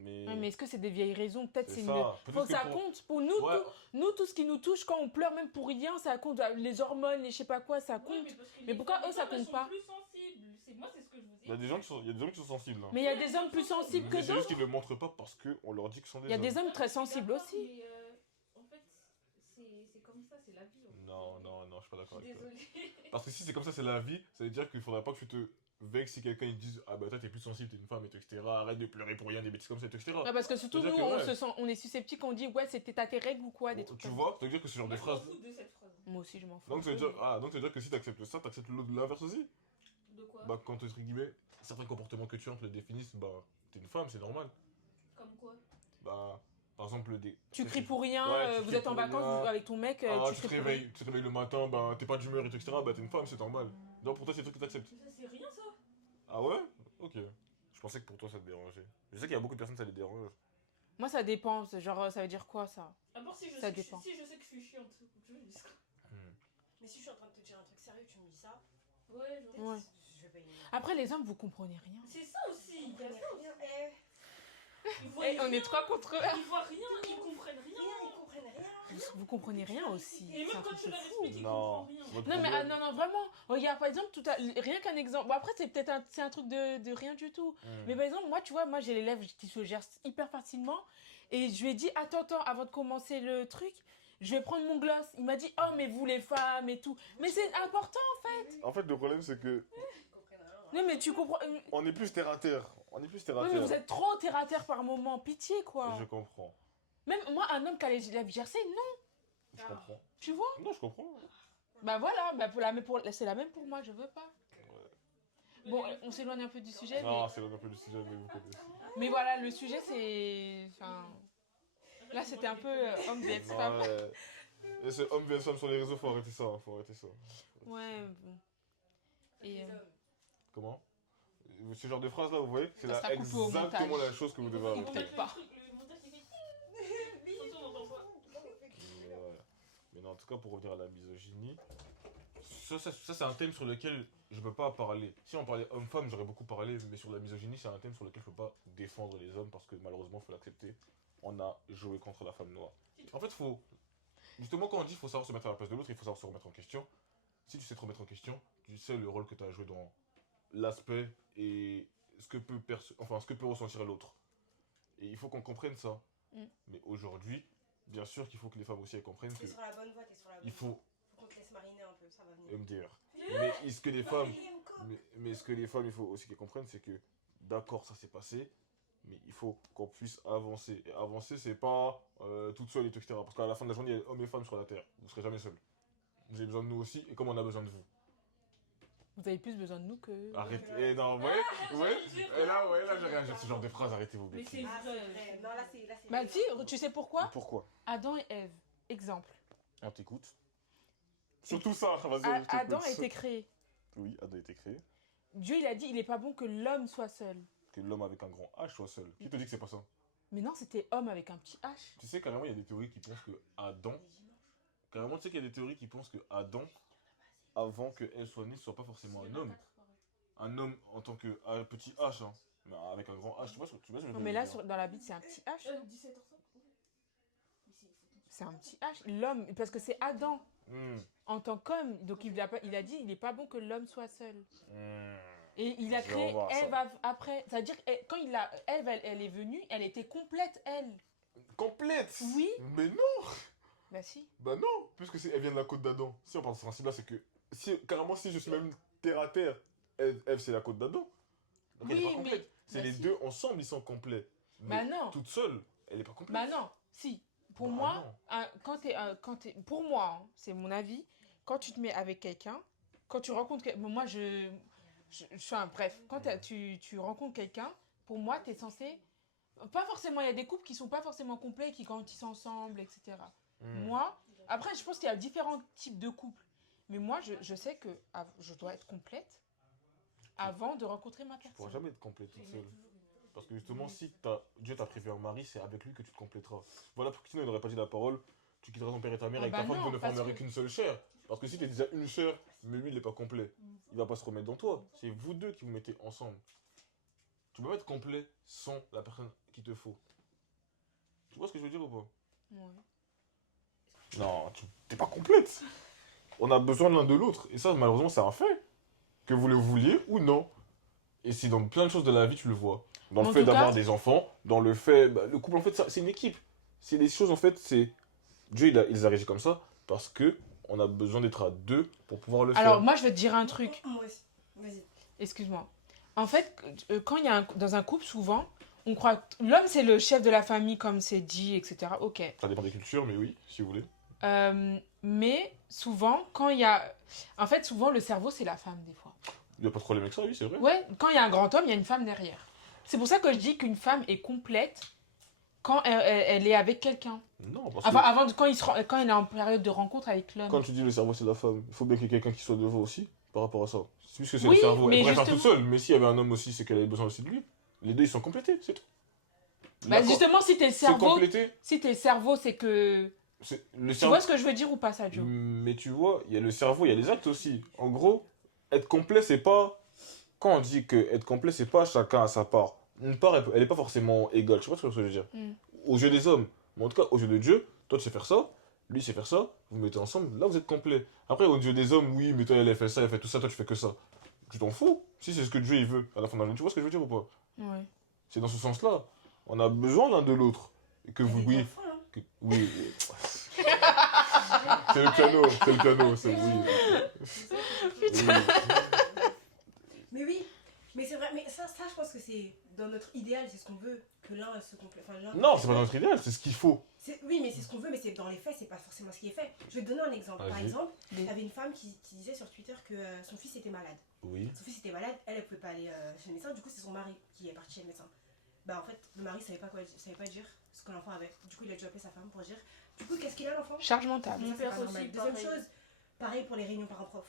Mais... Ouais, mais est-ce que c'est des vieilles raisons? Peut-être c'est ça. une. Peut-être Faut que ça pour- compte. Pour nous, Ouais. nous, tout ce qui nous touche, quand on pleure, même pour rien, ça compte. Les hormones, les je sais pas quoi, ça Oui, compte. parce que Mais les pourquoi femmes, eux, ça elles compte sont pas? plus sensibles. Moi, c'est ce que je vous ai Il y a des gens qui sont, il y a des hommes qui sont sensibles. Hein. Mais il y a des hommes plus sensibles Mais que c'est juste d'autres. qu'ils ne le montrent pas parce qu'on leur dit que ce sont des Il y a hommes. des hommes très Je suis sensibles d'accord, aussi. mais, en fait, c'est comme ça, c'est la vie. en fait. Non, non, non, je suis pas Je d'accord suis avec toi. désolée. Parce que si c'est comme ça, c'est la vie, ça veut dire qu'il faudrait pas que tu te vexes si quelqu'un il dise ah bah toi t'es plus sensible, t'es une femme, et tout, etc. Arrête de pleurer pour rien, des bêtises comme ça, et tout, etc. Ouais, parce que surtout nous, C'est-à-dire que, on ouais. se sent, on est susceptible, on dit ouais, c'était ta tes règles ou quoi, des trucs Tu comme vois, ça veut dire que ce genre Moi, de je m'en phrases. fous de cette phrase. ça. Moi aussi, je m'en fous. Donc ça veut dire, donc ça veut dire que si t'acceptes ça, t'acceptes l'inverse aussi. De quoi? Bah quand entre guillemets, certains comportements que tu as, on te le définissent, bah t'es une femme, c'est normal. Comme quoi? Bah par exemple des. Tu cries pour rien, Ouais, tu vous cries êtes en pour vacances rien. avec ton mec, Ah, tu tu te cries pour rien. réveilles, tu te réveilles le matin, bah t'es pas d'humeur et tout, etc. Bah t'es une femme, c'est normal. Donc pour toi c'est des trucs que t'acceptes. Ça, c'est rien, ça. Ah ouais? Ok. Je pensais que pour toi ça te dérangeait. Je sais qu'il y a beaucoup de personnes ça les dérange. Moi, ça dépend. Genre, ça veut dire quoi ça? À part si je, Ça sais que dépend. si je sais que je suis chiante. Tu veux, je dis ça. Mais si je suis en train de te dire un truc sérieux, tu me dis ça, Ouais, genre. Ouais. je vais pas y aller. Après, les hommes, vous comprenez rien. C'est ça aussi. Il y a ça aussi. Rien, Ils voient Eh, on rien, est trois contre eux. Ils voient rien, ils comprennent rien. ils comprennent rien. vous comprenez rien aussi. Et C'est un même quand truc tu de l'as fou. expliqué, tu Non. comprends rien. Votre Non, mais problème- non, non, vraiment. Regarde, par exemple, rien qu'un exemple. Bon, après, c'est peut-être c'est un truc de rien du tout. Mais par exemple, moi, tu vois, moi, j'ai les lèvres qui se gèrent hyper facilement. Et je lui ai dit, attends, avant de commencer le truc, je vais prendre mon gloss. Il m'a dit, oh, mais vous, les femmes et tout. Mais c'est important. En fait, le problème, c'est que Ils comprennent rien. Non, mais tu comprends. on est plus terre à terre. On est plus terre à Oui, terre. mais vous êtes trop terre à terre par moment. Pitié, quoi. Je comprends. Même moi, un homme qui a les lèvres gercées, non, Je comprends. tu vois. Non, je comprends. Bah voilà, bah c'est la même pour moi, je veux pas. Bon, on s'éloigne un peu du sujet, Non, c'est un peu le sujet, mais vous connaissez. mais voilà, le sujet c'est. Enfin. Là, c'était un peu homme vs femme. Ouais. Et c'est homme vs femme sur les réseaux, faut arrêter ça. Faut arrêter ça. Ouais, bon. Et. Comment? Ce genre de phrase là, vous voyez, c'est Ça sera coupé au exactement montage. la chose que vous devez Ils vont arrêter. mettre pas. le montage qui fait. Attention, on entend pas. Ouais. Mais non, en tout cas, pour revenir à la misogynie, ça c'est un thème sur lequel je peux pas parler. Si on parlait homme-femme, j'aurais beaucoup parlé, mais sur la misogynie, c'est un thème sur lequel je peux pas défendre les hommes parce que malheureusement, il faut l'accepter. On a joué contre la femme noire. En fait, faut. Justement, quand on dit qu'il faut savoir se mettre à la place de l'autre, il faut savoir se remettre en question. Si tu sais te remettre en question, tu sais le rôle que tu as joué dans l'aspect et ce que peut ressentir l'autre. Et il faut qu'on comprenne ça. Mm. Mais aujourd'hui, bien sûr qu'il faut que les femmes aussi elles comprennent que T'es sur la bonne voie, t'es sur la bonne il voie. faut Faut qu'on te laisse mariner un peu, ça va venir. MDR. Mais ce que les femmes, mais ce que les femmes, il faut aussi qu'elles comprennent, c'est que d'accord, ça s'est passé, mais il faut qu'on puisse avancer. Et avancer, c'est pas toute seule et tout, etc. Parce qu'à la fin de la journée, il y a hommes et femmes sur la terre. Vous serez jamais seuls. Vous avez besoin de nous aussi, et comme on a besoin de vous. Vous avez plus besoin de nous que. Arrêtez. Et non, vous voyez, et là, j'ai réagi à ce genre de phrase. Arrêtez vos Mais bêtises. Ah, c'est vrai. Non, là, c'est. Bah, si, tu sais pourquoi Pourquoi? Adam et Ève, exemple. On t'écoute. Surtout ça, vas-y, je t'écoute. Adam a été créé. Oui, Adam a été créé. Dieu, il a dit, il est pas bon que l'homme soit seul. Que l'homme avec un grand H soit seul. Qui te dit que c'est pas ça? Mais non, c'était homme avec un petit H. Tu sais, carrément, il y a des théories qui pensent que Adam. Carrément, tu sais qu'il y a des théories qui pensent que Adam, avant qu'elle soit née, soit pas forcément un homme. Un homme en tant que petit H, hein. Mais avec un grand H, tu vois ce que je veux Non, mais là, dire. dans la Bible, c'est un petit H. 17h05. C'est un petit H. L'homme, parce que c'est Adam Hmm. en tant qu'homme. Donc il a dit, il n'est pas bon que l'homme soit seul. Hmm. Et il a Je vais créé revoir ça. Ève après. C'est-à-dire que quand Ève, elle est venue, elle était complète, elle. Complète. Oui. Mais non. Bah si. Bah non. Puisque elle vient de la côte d'Adam. Si on parle de ce principe-là, c'est que. Carrément, si je suis même terre à terre, Ève, c'est la côte d'Adam. Donc elle est Oui, pas complète. mais- C'est bah les si. deux ensemble, ils sont complets. Bah Mais non. toute seule, elle est pas complète. Bah non. Si. Pour Bah moi, non. pour moi, hein, c'est mon avis, quand tu te mets avec quelqu'un, quand tu rencontres moi enfin, bref, quand tu rencontres quelqu'un, pour moi, tu es censé pas forcément, il y a des couples qui sont pas forcément complets, qui grandissent ensemble, etc. Hmm. Moi, après, je pense qu'il y a différents types de couples. Mais moi, je sais que je dois être complète avant de rencontrer ma Tu pourras personne. jamais être complète toute seule. Parce que justement, si Dieu t'a prévu un mari, c'est avec lui que tu te compléteras. Voilà pourquoi sinon il n'aurait pas dit la parole, tu quitteras ton père et ta mère Ah avec bah ta femme, non, vous ne parce formerez que- qu'une seule chair. Parce que si t'es déjà une chair, mais lui il n'est pas complet, il va pas se remettre dans toi. C'est vous deux qui vous mettez ensemble. Tu peux pas être complet sans la personne qu'il te faut. Tu vois ce que je veux dire ou pas? Ouais. Non, t'es pas complète. On a besoin l'un de l'autre. Et ça, malheureusement, c'est un fait. Que vous le vouliez ou non. Et c'est dans plein de choses de la vie, tu le vois. Dans le En fait tout cas- d'avoir des enfants, dans le fait... le couple, en fait, c'est une équipe. C'est les choses, en fait, c'est... Dieu, il les a régis comme ça parce que on a besoin d'être à deux pour pouvoir le Alors, faire. moi, je vais te dire un truc. Moi aussi. Vas-y. Excuse-moi. En fait, quand il y a dans un couple, souvent, on croit que l'homme, c'est le chef de la famille, comme c'est dit, etc. Ok. Ça dépend des cultures, mais oui, si vous voulez. Mais souvent, quand il y a... En fait, souvent, le cerveau, c'est la femme, des fois. Il n'y a pas de problème avec ça, oui, c'est vrai. Ouais, quand il y a un grand homme, il y a une femme derrière. C'est pour ça que je dis qu'une femme est complète quand elle est avec quelqu'un. Non, parce Enfin, que quand elle est en période de rencontre avec l'homme. quand tu dis le cerveau, c'est la femme, il faut bien qu'il y ait quelqu'un qui soit devant aussi, par rapport à ça. C'est juste que c'est Oui, le cerveau. mais Elle pourrait faire justement- toute seule, mais s'il y avait un homme aussi, c'est qu'elle avait besoin aussi de lui. Les deux, ils sont complétés, c'est tout. Bah, Là, justement, si t'es le c'est cerveau, complété. c'est que... Le Tu cerveau... vois ce que je veux dire ou pas, Sadio? Mais tu vois, il y a le cerveau, il y a les actes aussi. En gros, être complet, c'est pas... Quand on dit que être complet, c'est pas chacun à sa part. Une part, elle est pas forcément égale. Tu vois ce que je veux dire? Mm. Aux yeux des hommes. Mais en tout cas, aux yeux de Dieu, toi, tu sais faire ça. lui sait faire ça, vous mettez ensemble, là vous êtes complet. Après, au Dieu des hommes, oui, mais toi elle a fait ça, elle a fait tout ça, toi tu fais que ça. Tu t'en fous, si c'est ce que Dieu il veut, à la fin de la journée, tu vois ce que je veux dire ou pas? Ouais. C'est dans ce sens-là. On a besoin l'un de l'autre. Et que vous, Avec oui, l'enfant, hein. oui. C'est le piano, c'est oui. Oui. Mais oui, mais c'est vrai, mais ça, je pense que c'est dans notre idéal, c'est ce qu'on veut, que l'un se complète. Enfin, l'un... Non, c'est pas notre idéal, c'est ce qu'il faut. Oui, mais c'est ce qu'on veut, mais c'est dans les faits, c'est pas forcément ce qui est fait. Je vais te donner un exemple. Par Vas-y. exemple, il Oui. y avait une femme qui disait sur Twitter que son fils était malade. Oui. Son fils était malade, elle pouvait pas aller chez le médecin, du coup c'est son mari qui est parti chez le médecin. Bah en fait, le mari savait pas dire ce que l'enfant avait. Du coup, il a dû appeler sa femme pour dire. Du coup, qu'est-ce qu'il a l'enfant? Charge mentale. Ça, Mon c'est père pas normal. aussi, Deuxième pareil. chose, pareil pour les réunions parents-prof.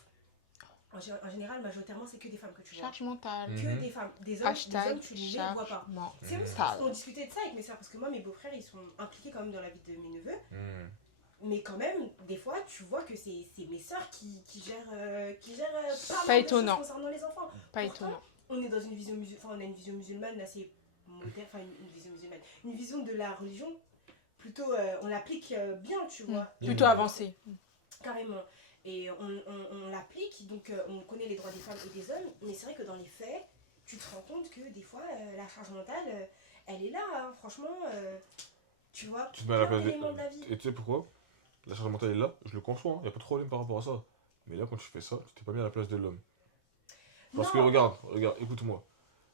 En général, majoritairement, c'est que des femmes que tu vois. Charge mentale. Que Mhm. des femmes. Des hommes, Hashtag tu ne les vois charge pas. C'est mentale. aussi parce qu'on discutait de ça avec mes soeurs, parce que moi, mes beaux-frères, ils sont impliqués quand même dans la vie de mes neveux. Hmm. Mais quand même, des fois, tu vois que c'est mes soeurs qui gèrent pas Pas mal de étonnant. choses concernant les enfants. Pas Pourtant, étonnant. On est dans une vision musulmane, on a une vision musulmane assez moderne, enfin une vision musulmane, une vision de la religion plutôt, on l'applique bien, tu vois. Plutôt avancé. Carrément. Et on l'applique, donc on connaît les droits des femmes et des hommes, mais c'est vrai que dans les faits, tu te rends compte que des fois, la charge mentale, elle est là, hein, franchement, tu vois, Tu te mets à la plein place d'éléments de la vie. Et tu sais pourquoi? La charge mentale est là, je le conçois, il n'y a pas de problème par rapport à ça. Mais là, quand tu fais ça, tu t'es pas mis à la place de l'homme. Parce que Non. regarde, écoute-moi.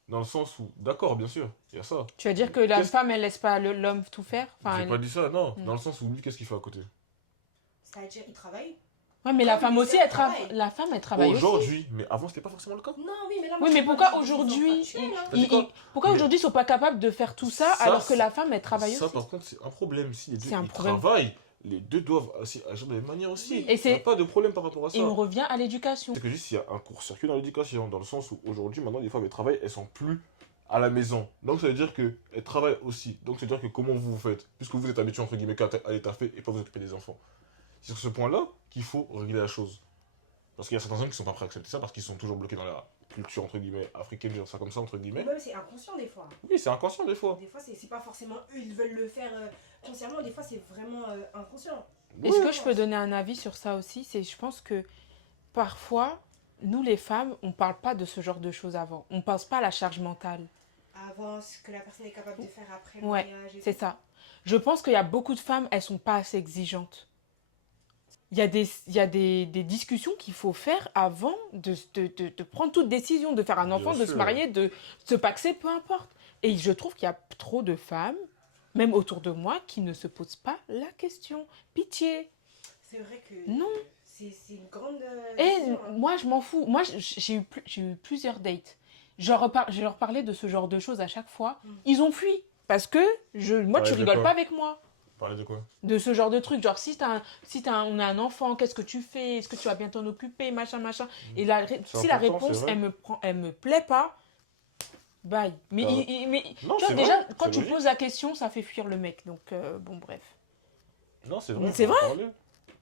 Dans le sens où, d'accord, bien sûr, il y a ça. Tu veux dire que la Qu'est-ce- femme, elle laisse pas l'homme tout faire? Enfin, J'ai elle- pas dit ça, non. Hmm. Dans le sens où lui, qu'est-ce qu'il fait à côté? C'est-à-dire, il travaille. Ouais, mais la Comme femme les aussi, hommes elle travaille. travaillent. La femme, elle travaille aussi. Aujourd'hui, mais avant, c'était pas forcément le cas. Non, oui, mais là, Oui, je mais parle pourquoi des aujourd'hui, enfants actuels, hein. T'as dit quoi? pourquoi Mais- aujourd'hui ils sont pas capables de faire tout ça, Ça, alors que c'est- la femme, elle travaille Ça, aussi? par contre, c'est un problème. Si les deux C'est un ils problème. travaillent, les deux doivent aussi agir de la même manière aussi. Oui. Et Il c'est- n'y a pas de problème par rapport à ça. Et on revient à l'éducation. C'est que juste, il y a un court-circuit dans l'éducation, dans le sens où aujourd'hui, maintenant, les femmes, elles travaillent, elles sont plus à la maison. Donc, ça veut dire qu'elles travaillent aussi. Donc, ça veut dire que comment vous faites, puisque vous êtes habitué, entre guillemets, qu'à aller taffer et pas vous occuper des enfants. C'est sur ce point-là qu'il faut régler la chose. Parce qu'il y a certains hommes qui sont pas prêts à accepter ça, parce qu'ils sont toujours bloqués dans la culture, entre guillemets, africaine, je veux dire ça comme ça, entre Ou guillemets. même, c'est inconscient des fois. Oui, c'est inconscient des fois. Des fois, c'est pas forcément eux, ils veulent le faire consciemment. Des fois, c'est vraiment inconscient. Est-ce Oui. que je peux donner un avis sur ça aussi? C'est, je pense que parfois, nous les femmes, on parle pas de ce genre de choses avant. On pense pas à la charge mentale. Avant, ce que la personne est capable de faire après le Ouais, mariage. Et c'est ça. Je pense qu'il y a beaucoup de femmes, elles sont pas assez exigeantes. Il y a des discussions qu'il faut faire avant de prendre toute décision, de faire un Bien enfant, de se sûr. marier, de se paxer, peu importe. Et je trouve qu'il y a trop de femmes, même autour de moi, qui ne se posent pas la question. Pitié. C'est vrai que Non. c'est une grande. Et décision, hein. moi, je m'en fous. Moi, j'ai eu plusieurs dates. Je leur parlais de ce genre de choses à chaque fois. Mm. Ils ont fui. Parce que moi, tu Ouais, de rigoles quoi? pas avec moi. Parler de quoi? De ce genre de trucs. Genre, on a un enfant, qu'est-ce que tu fais? Est-ce que tu vas bien t'en occuper? Machin, machin. Et C'est si la important, réponse, c'est vrai. elle me plaît pas, bye. Mais, Ah. mais Non, tu vois, c'est déjà, vrai, quand c'est tu logique. poses la question, ça fait fuir le mec. Donc, bon, bref. Non, c'est vrai. C'est faut en parler.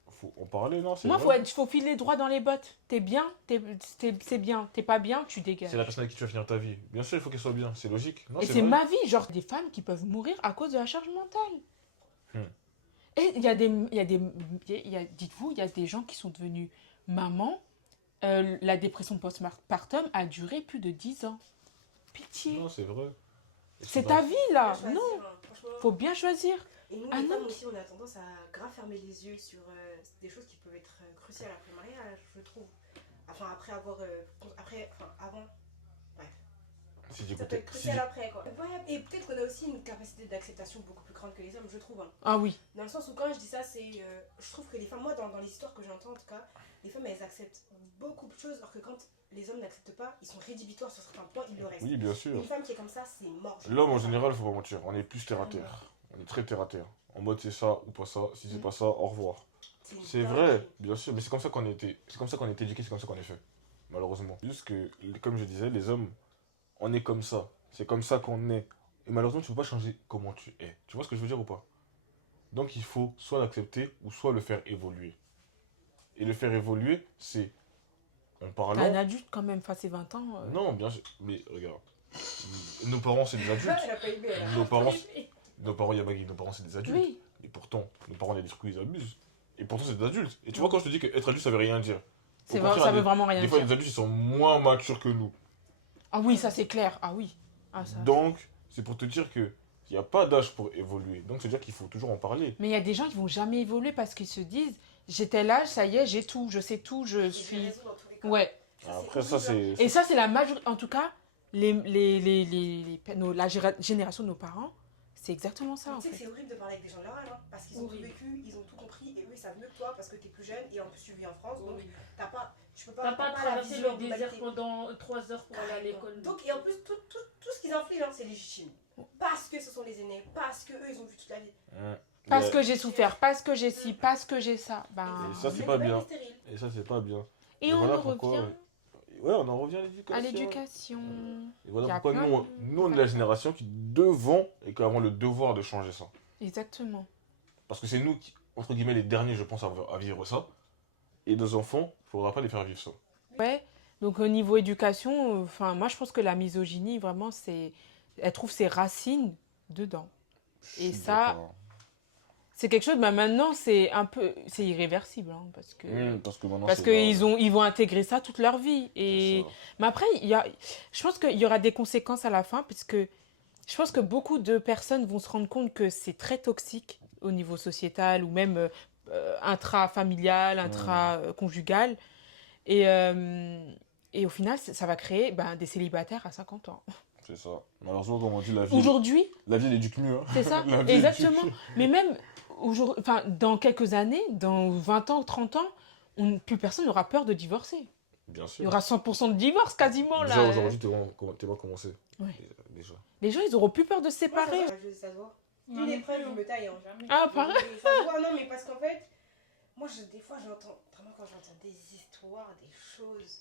Faut en parler, non, c'est Moi, vrai. faut filer droit dans les bottes. T'es bien, c'est bien. T'es pas bien, tu dégages. C'est la personne avec qui tu vas finir ta vie. Bien sûr, il faut qu'elle soit bien, c'est logique. Non, Et c'est vrai. ma vie, genre des femmes qui peuvent mourir à cause de la charge mentale. Hmm. Et dites-vous, il y a des gens qui sont devenus mamans. La dépression postpartum a duré plus de 10 ans. Pitié. Non, c'est vrai. Et C'est dans- ta vie là. Faut bien Non, choisir, hein, franchement. faut bien choisir. Et nous, Ah les non. femmes aussi, on a tendance à grave fermer les yeux sur des choses qui peuvent être cruciales après le mariage, je trouve. Enfin, après avoir. Avant. Si Ça peut j'écoutais. être crucial après, quoi. Ouais, et peut-être qu'on a aussi une capacité d'acceptation beaucoup plus grande que les hommes, je trouve. Hein. Ah oui. Dans le sens où, quand je dis ça, c'est. Je trouve que les femmes, moi, dans les histoires que j'entends, en tout cas, les femmes, elles acceptent beaucoup de choses, alors que quand les hommes n'acceptent pas, ils sont rédhibitoires sur certains points, ils le restent. Oui, bien sûr. Une femme qui est comme ça, c'est mort. L'homme, en général, faut pas mentir. On est plus terre à terre. On est très terre à terre. En mode, c'est ça ou pas ça. Si c'est pas ça, au revoir. une C'est dinguerie. vrai, bien sûr. Mais c'est comme ça qu'on a été. C'est comme ça qu'on a été éduqué, c'est comme ça qu'on est fait. Malheureusement. Juste que, comme je disais, les hommes, on est comme ça. C'est comme ça qu'on est. Et malheureusement, tu peux pas changer comment tu es. Tu vois ce que je veux dire ou pas? Donc il faut soit l'accepter ou soit le faire évoluer. Et le faire évoluer, c'est en T'es un parlant. adulte quand même, passé 20 ans. Non, bien sûr. Mais regarde. Nos parents, c'est des adultes. Elle a pas aimé, elle. Nos parents, Yabagi, nos parents, c'est des adultes. Oui. Et pourtant, nos parents, il y a des trucs où ils abusent. Et pourtant, c'est des adultes. Et tu vois, quand je te dis qu'être adulte, ça veut rien dire. C'est Au vrai, contraire, ça veut vraiment rien des fois, dire. les adultes, ils sont moins matures que nous. Ah oui, ça c'est clair. Ah oui. Ah, ça. Donc, c'est pour te dire que il n'y a pas d'âge pour évoluer. Donc, c'est-à-dire qu'il faut toujours en parler. Mais il y a des gens qui vont jamais évoluer parce qu'ils se disent j'ai tel âge, ça y est, j'ai tout, je sais tout, je Et j'ai suis. raison dans tous les cas. Ouais. Après, ça, horrible, c'est. Et ça, c'est la majorité. En tout cas, génération de nos parents, c'est exactement ça hein. en Tu sais que fait. c'est horrible de parler avec des gens de leur âge, hein, parce qu'ils ont tout Horrible. vécu, ils ont tout compris, et eux ils savent mieux que toi parce que t'es plus jeune, et en plus tu vis en France, donc Oui. tu peux pas. T'as pas la traversé vision le en désert globalité. pendant 3 heures pour aller à l'école. Donc, et en plus, tout ce qu'ils infligent, hein, c'est légitime. Parce que ce sont les aînés, parce que eux ils ont vu toute la vie. Parce Mais- que j'ai souffert, parce que j'ai ci, parce que j'ai ça. Ben... Et ça, c'est Même pas les bien. stériles. Et ça, c'est pas bien. Et Et on voilà en pourquoi, revient Ouais, on en revient à l'éducation. à l'éducation. Et voilà Il y a pourquoi plein nous, on est la génération qui devons et qui avons le devoir de changer ça. Exactement. Parce que c'est nous qui, entre guillemets, les derniers, je pense, à vivre ça. Et nos enfants, il ne faudra pas les faire vivre ça. Ouais. Donc au niveau éducation, enfin moi je pense que la misogynie vraiment elle trouve ses racines dedans. Je Et suis ça, d'accord. c'est quelque chose, bah maintenant c'est irréversible hein, parce que Parce que maintenant, parce c'est ils vont intégrer ça toute leur vie. Et mais après je pense qu'il y aura des conséquences à la fin puisque je pense que beaucoup de personnes vont se rendre compte que c'est très toxique au niveau sociétal ou même intra-familial, intra-conjugal. Et au final, ça va créer des célibataires à 50 ans. C'est ça. Malheureusement, comme on dit, Aujourd'hui, la vie, elle éduque mieux. Hein. c'est ça, La vie exactement. éduque. Mais même dans quelques années, dans 20 ans, 30 ans, plus personne n'aura peur de divorcer. Bien Il y sûr. aura 100% de divorce quasiment là. Déjà, aujourd'hui, t'es pas commencé. Ouais. Déjà. Les gens, ils auront plus peur de se Moi, séparer. ça se voit. Non, Une mais épreuve, plus, je hein. me taille. Hein. Jamais. Ah, pareil. Ça se voit, non, mais parce qu'en fait, moi, des fois, j'entends, vraiment, quand j'entends des histoires, des choses.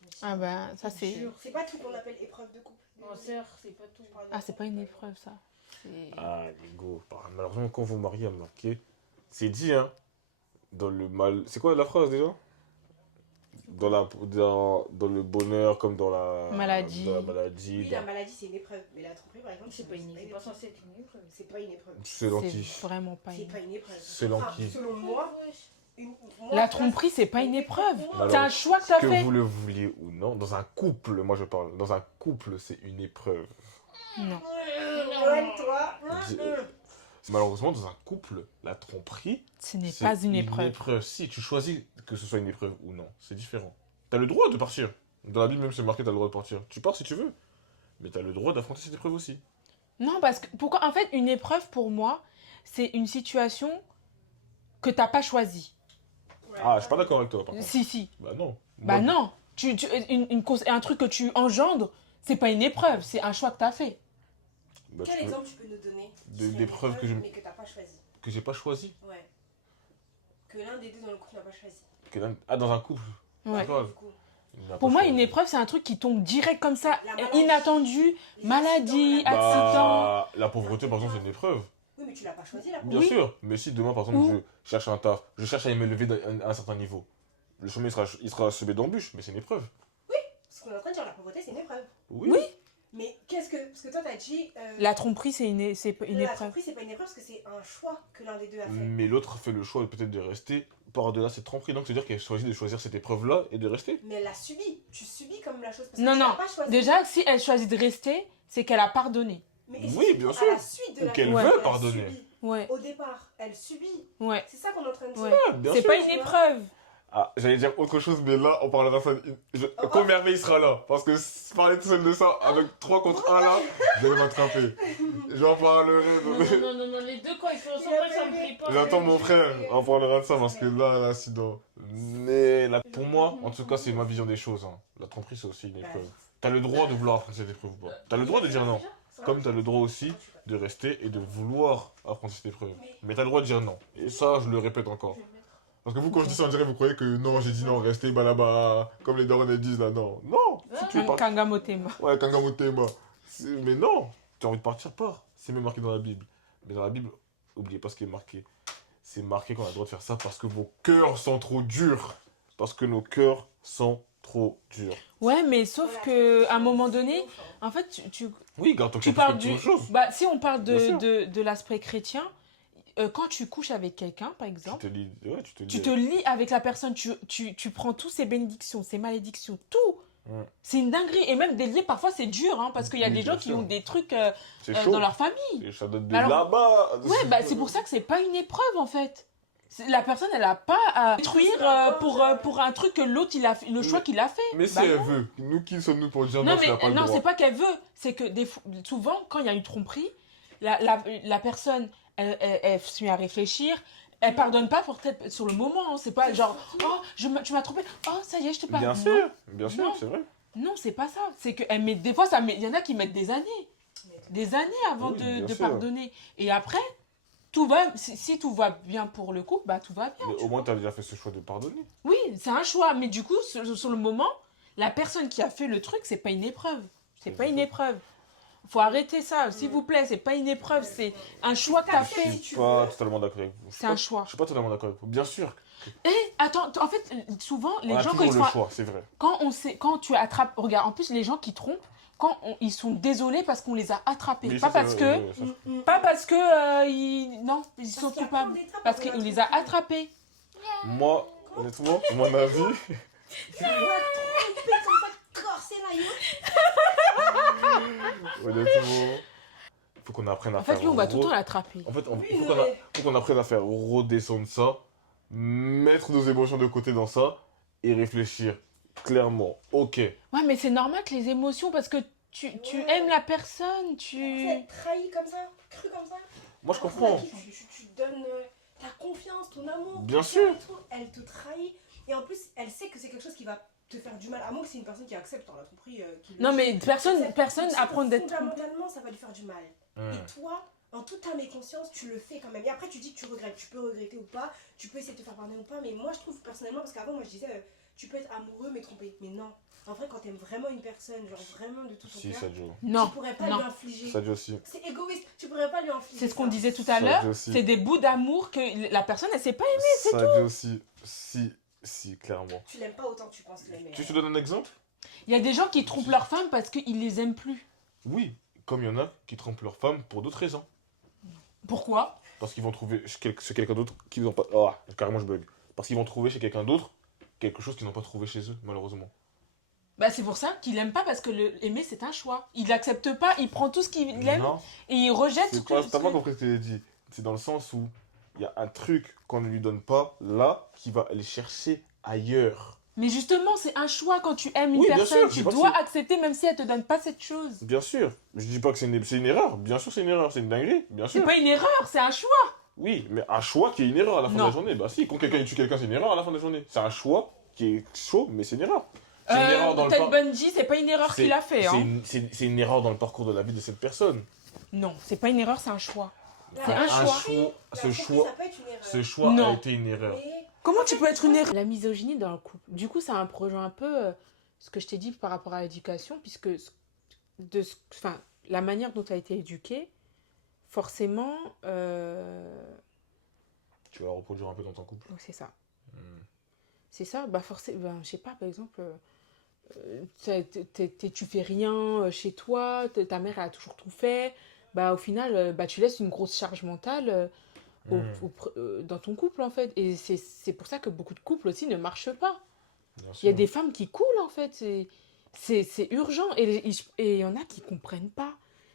je me dis, Ah ben, ça c'est... Jure. C'est pas tout qu'on appelle épreuve de couple. Non, sœur, c'est pas tout. Ah, c'est pas une épreuve ça. C'est- Ah, les go. Malheureusement, quand vous mariez à marquer, c'est dit, hein. Dans le mal. C'est quoi la phrase déjà? Dans le bonheur comme dans la Maladie. Dans la maladie. Oui, la maladie, c'est une épreuve. Mais la tromperie, par exemple, C'est pas une épreuve. Censé être une épreuve. C'est pas une épreuve. C'est l'anti. C'est vraiment pas C'est une... pas une épreuve. C'est l'anti. Selon moi, La tromperie, c'est pas une épreuve. Alors, C'est un choix que t'as Que fait. vous le vouliez ou non, dans un couple, moi je parle, dans un couple, c'est une épreuve. Non. Toi. Malheureusement, dans un couple, la tromperie, Ce n'est c'est pas une épreuve. Si tu choisis que ce soit une épreuve ou non, c'est différent. T'as le droit de partir. Dans la Bible même, c'est marqué, t'as le droit de partir. Tu pars si tu veux. Mais t'as le droit d'affronter cette épreuve aussi. Non, parce que pourquoi? En fait, une épreuve pour moi, c'est une situation que t'as pas choisie. Ah, je suis pas d'accord avec toi, par contre. Si. Bah non. Bah Moi, non. Un truc que tu engendres, c'est pas une épreuve, c'est un choix que t'as fait. bah, Quel tu peux- exemple tu peux nous donner d'épreuves que je- mais que t'as pas choisi? Que j'ai pas choisi. Ouais. Que l'un des deux dans le couple n'a pas choisi. Dans un couple. Ouais. Grave. Du coup, Il n'a Pour pas moi, choisi. une épreuve, c'est un truc qui tombe direct comme ça, La maladie. inattendu, les maladie, accidents, accident. Bah, la pauvreté, par exemple, c'est une épreuve. Oui, mais tu l'as pas choisi là. Bien Oui. sûr. Mais si demain, par exemple, Ou- je cherche un taf, je cherche à m'élever à un certain niveau, le chemin il sera semé d'embûches, mais c'est une épreuve. Ce qu'on est en train de dire, la pauvreté, c'est une épreuve. Oui. Mais qu'est-ce que. Parce que toi, t'as dit. La tromperie, c'est une la épreuve. tromperie, c'est pas une épreuve parce que c'est un choix que l'un des deux a fait. Mais l'autre fait le choix peut-être de rester par-delà cette tromperie. Donc, c'est-à-dire qu'elle choisit de choisir cette épreuve-là et de rester. Mais elle l'a subi. Tu subis comme la chose. Parce Non, que tu non. l'as pas choisi. Déjà, si elle choisit de rester, c'est qu'elle a pardonné. Mais Oui, c'est bien surtout à la sûr. suite de Ou la qu'elle tromperie veut qu'elle a pardonner. subi. Ouais, Au départ, elle subit. ouais. C'est ça qu'on est en train de dire. Ouais. Bien C'est sûr. pas une épreuve. Ah, j'allais dire autre chose, mais là, on parlera de ça. Quand Merveille sera là, parce que parler tout seul de ça, avec 3 contre 1 là, je vais m'attraper. J'en parlerai. Non, les deux quand ils font ensemble, ça me plaît pas. J'attends mon frère, on parlera de ça parce que là, sinon. Mais là, pour moi, en tout cas, c'est ma vision des choses. Hein. La tromperie, c'est aussi une épreuve. T'as le droit de vouloir affronter cette épreuve ou pas. T'as le droit de dire non. Comme t'as le droit aussi de rester et de vouloir affronter cette épreuve. Mais t'as le droit de dire non. Et ça, je le répète encore. Parce que vous, quand je dis ça, on dirait, vous croyez que non, j'ai dit non, restez bah, là-bas, comme les darons elles disent là, non. Non, si tu veux pas. Kangamotema. Ouais, Kangamotema. Mais non, tu as envie de partir, pars. C'est même marqué dans la Bible. Mais dans la Bible, oubliez pas ce qui est marqué. C'est marqué qu'on a le droit de faire ça parce que vos cœurs sont trop durs. Parce que nos cœurs sont trop durs. Ouais, mais sauf que à un moment donné, en fait, Oui, garde ton tu cœur parles pour du... autre chose. Bah, si on parle Bien sûr. de l'aspect chrétien, quand tu couches avec quelqu'un, par Tu exemple, te lis. Ouais, tu te lis. tu te lis avec la personne, tu prends tous ses bénédictions, ses malédictions, tout. Ouais. C'est une dinguerie. Et même des liens, parfois, c'est dur, hein, parce qu'il y a Oui, des gens bien qui sûr. ont des trucs C'est chaud. dans leur famille. Et ça donne de Mais alors- là-bas. Ouais, bah, c'est pour ça que c'est pas une épreuve, en fait. La personne, elle a pas à détruire pour un truc que l'autre, il a fait, le choix qu'il a fait. Mais si Bah, elle veut, nous qui sommes-nous pour dire non, non, tu n'as pas mais le non, droit. c'est pas qu'elle veut. C'est que souvent, quand il y a une tromperie, la personne, elle se met à réfléchir. Elle pardonne pas pour peut-être sur le moment. Hein. C'est pas genre, oh, tu m'as trompé. Oh, ça y est, je te pardonne. Bien sûr, Non. c'est vrai. Non, c'est pas ça. C'est que elle met, des fois, il y en a qui mettent des années. Des années avant Oui, bien de sûr. pardonner. Et après, tout va, si tout va bien pour le couple, bah tout va bien. Mais au moins, tu as déjà fait ce choix de pardonner. Oui, c'est un choix. Mais du coup, sur le moment, la personne qui a fait le truc, c'est pas une épreuve. C'est pas une épreuve. Faut arrêter ça, s'il vous plaît. C'est pas une épreuve, c'est un choix que t'as Je fait. suis pas totalement d'accord avec vous. C'est un choix. Je suis pas totalement d'accord avec vous. Bien sûr, Et attends, en fait, souvent, les on a gens, toujours quand ils le sont. choix, c'est vrai. Quand tu attrapes. Regarde, en plus, les gens qui trompent, ils sont désolés parce qu'on les a attrapés. Oui, Pas ça, parce c'est que. vrai, ouais, ça, Pas parce que. Non, ils sont qu'il y a coupables. plein d'étapes Parce avant qu'on la les a tromperie. attrapés. Moi, honnêtement, mon avis, Tu vas tromper comme ça, corser la honnêtement, faut qu'on apprenne à En faire. fait, lui, on va tout le temps l'attraper. En fait, Oui, faut mais- qu'on apprenne à faire redescendre ça, mettre nos émotions de côté dans ça et réfléchir clairement. Ok, Ouais, mais c'est normal que les émotions, parce que tu Ouais. aimes la personne, Tu être trahi comme ça, cru comme ça. moi je La personne à comprends. qui tu donnes ta confiance, ton amour. Bien ton sûr. cœur et tout, elle te trahit. Et en plus, elle sait que c'est quelque chose qui va te faire du mal. À moins que c'est une personne qui accepte dans la tromperie. Non, mais personne C'est apprend d'être trompé. fondamentalement, ça va lui faire du mal. Et toi, en toute âme et conscience, tu le fais quand même. Et après, tu dis que tu regrettes. Tu peux regretter ou pas. Tu peux essayer de te faire pardonner ou pas. Mais moi, je trouve personnellement, parce qu'avant, moi, je disais, tu peux être amoureux mais trompé. Mais non. En vrai, quand t'aimes vraiment une personne, genre vraiment de tout ton Si, cœur, Sadio. Non, tu pourrais pas non. lui infliger. Sadio aussi. C'est égoïste. Tu pourrais pas lui infliger. C'est ce qu'on ça. disait tout à Ça, l'heure. aussi. C'est des bouts d'amour que la personne, elle sait pas aimer. Sadio aussi. Si, clairement. Tu l'aimes pas autant que tu penses l'aimer. Tu te donnes un exemple? Il y a des gens qui trompent leur femme parce qu'ils les aiment plus. Oui, comme il y en a qui trompent leur femme pour d'autres raisons. Pourquoi? Parce qu'ils vont trouver chez quelqu'un d'autre qu'ils n'ont pas. Ah, carrément, je bug. Parce qu'ils vont trouver chez quelqu'un d'autre quelque chose qu'ils n'ont pas trouvé chez eux, malheureusement. Bah, c'est pour ça qu'il aime pas, parce que aimer, c'est un choix. Il n'accepte pas, il prend tout ce qu'il aime Non, et il rejette ce c'est que. pas, t'as pas compris ce que j'ai dit. C'est dans le sens où il y a un truc qu'on ne lui donne pas là qui va aller chercher ailleurs. Mais justement, c'est un choix quand tu aimes une Oui, bien personne. sûr, je Tu dis pas que dois c'est- accepter même si elle te donne pas cette chose. Bien sûr. Je dis pas que c'est une erreur. Bien sûr, c'est une erreur. C'est une dinguerie. Bien C'est sûr. pas une erreur, c'est un choix. Oui, mais un choix qui est une erreur à la fin Non. de la journée. Bah si, quand quelqu'un il tue quelqu'un, c'est une erreur à la fin de la journée. C'est un choix qui est chaud, mais c'est une erreur. C'est une erreur dans le Ted par- Bundy, c'est pas une erreur c'est- qu'il a fait. c'est Hein. une- C'est une erreur dans le parcours de la vie de cette personne. Non, c'est pas une erreur, c'est un choix. C'est un choix. La Ce tromperie, choix, ça peut être une erreur. ce choix Non. a été une erreur. Mais Comment tu peux être une erreur? La misogynie dans le couple. Du coup, ça rejoint un peu ce que je t'ai dit par rapport à l'éducation, puisque la manière dont tu as été éduqué, forcément, Tu vas la reproduire un peu dans ton couple. donc c'est ça. Hmm. C'est ça, bah forcément, je sais pas, par exemple, tu fais rien chez toi, ta mère elle a toujours tout fait, bah au final, bah tu laisses une grosse charge mentale dans ton couple en fait. Et c'est pour ça que beaucoup de couples aussi ne marchent pas. Bien Il y a sûr. des femmes qui coulent en fait, c'est urgent et il y en a qui comprennent pas.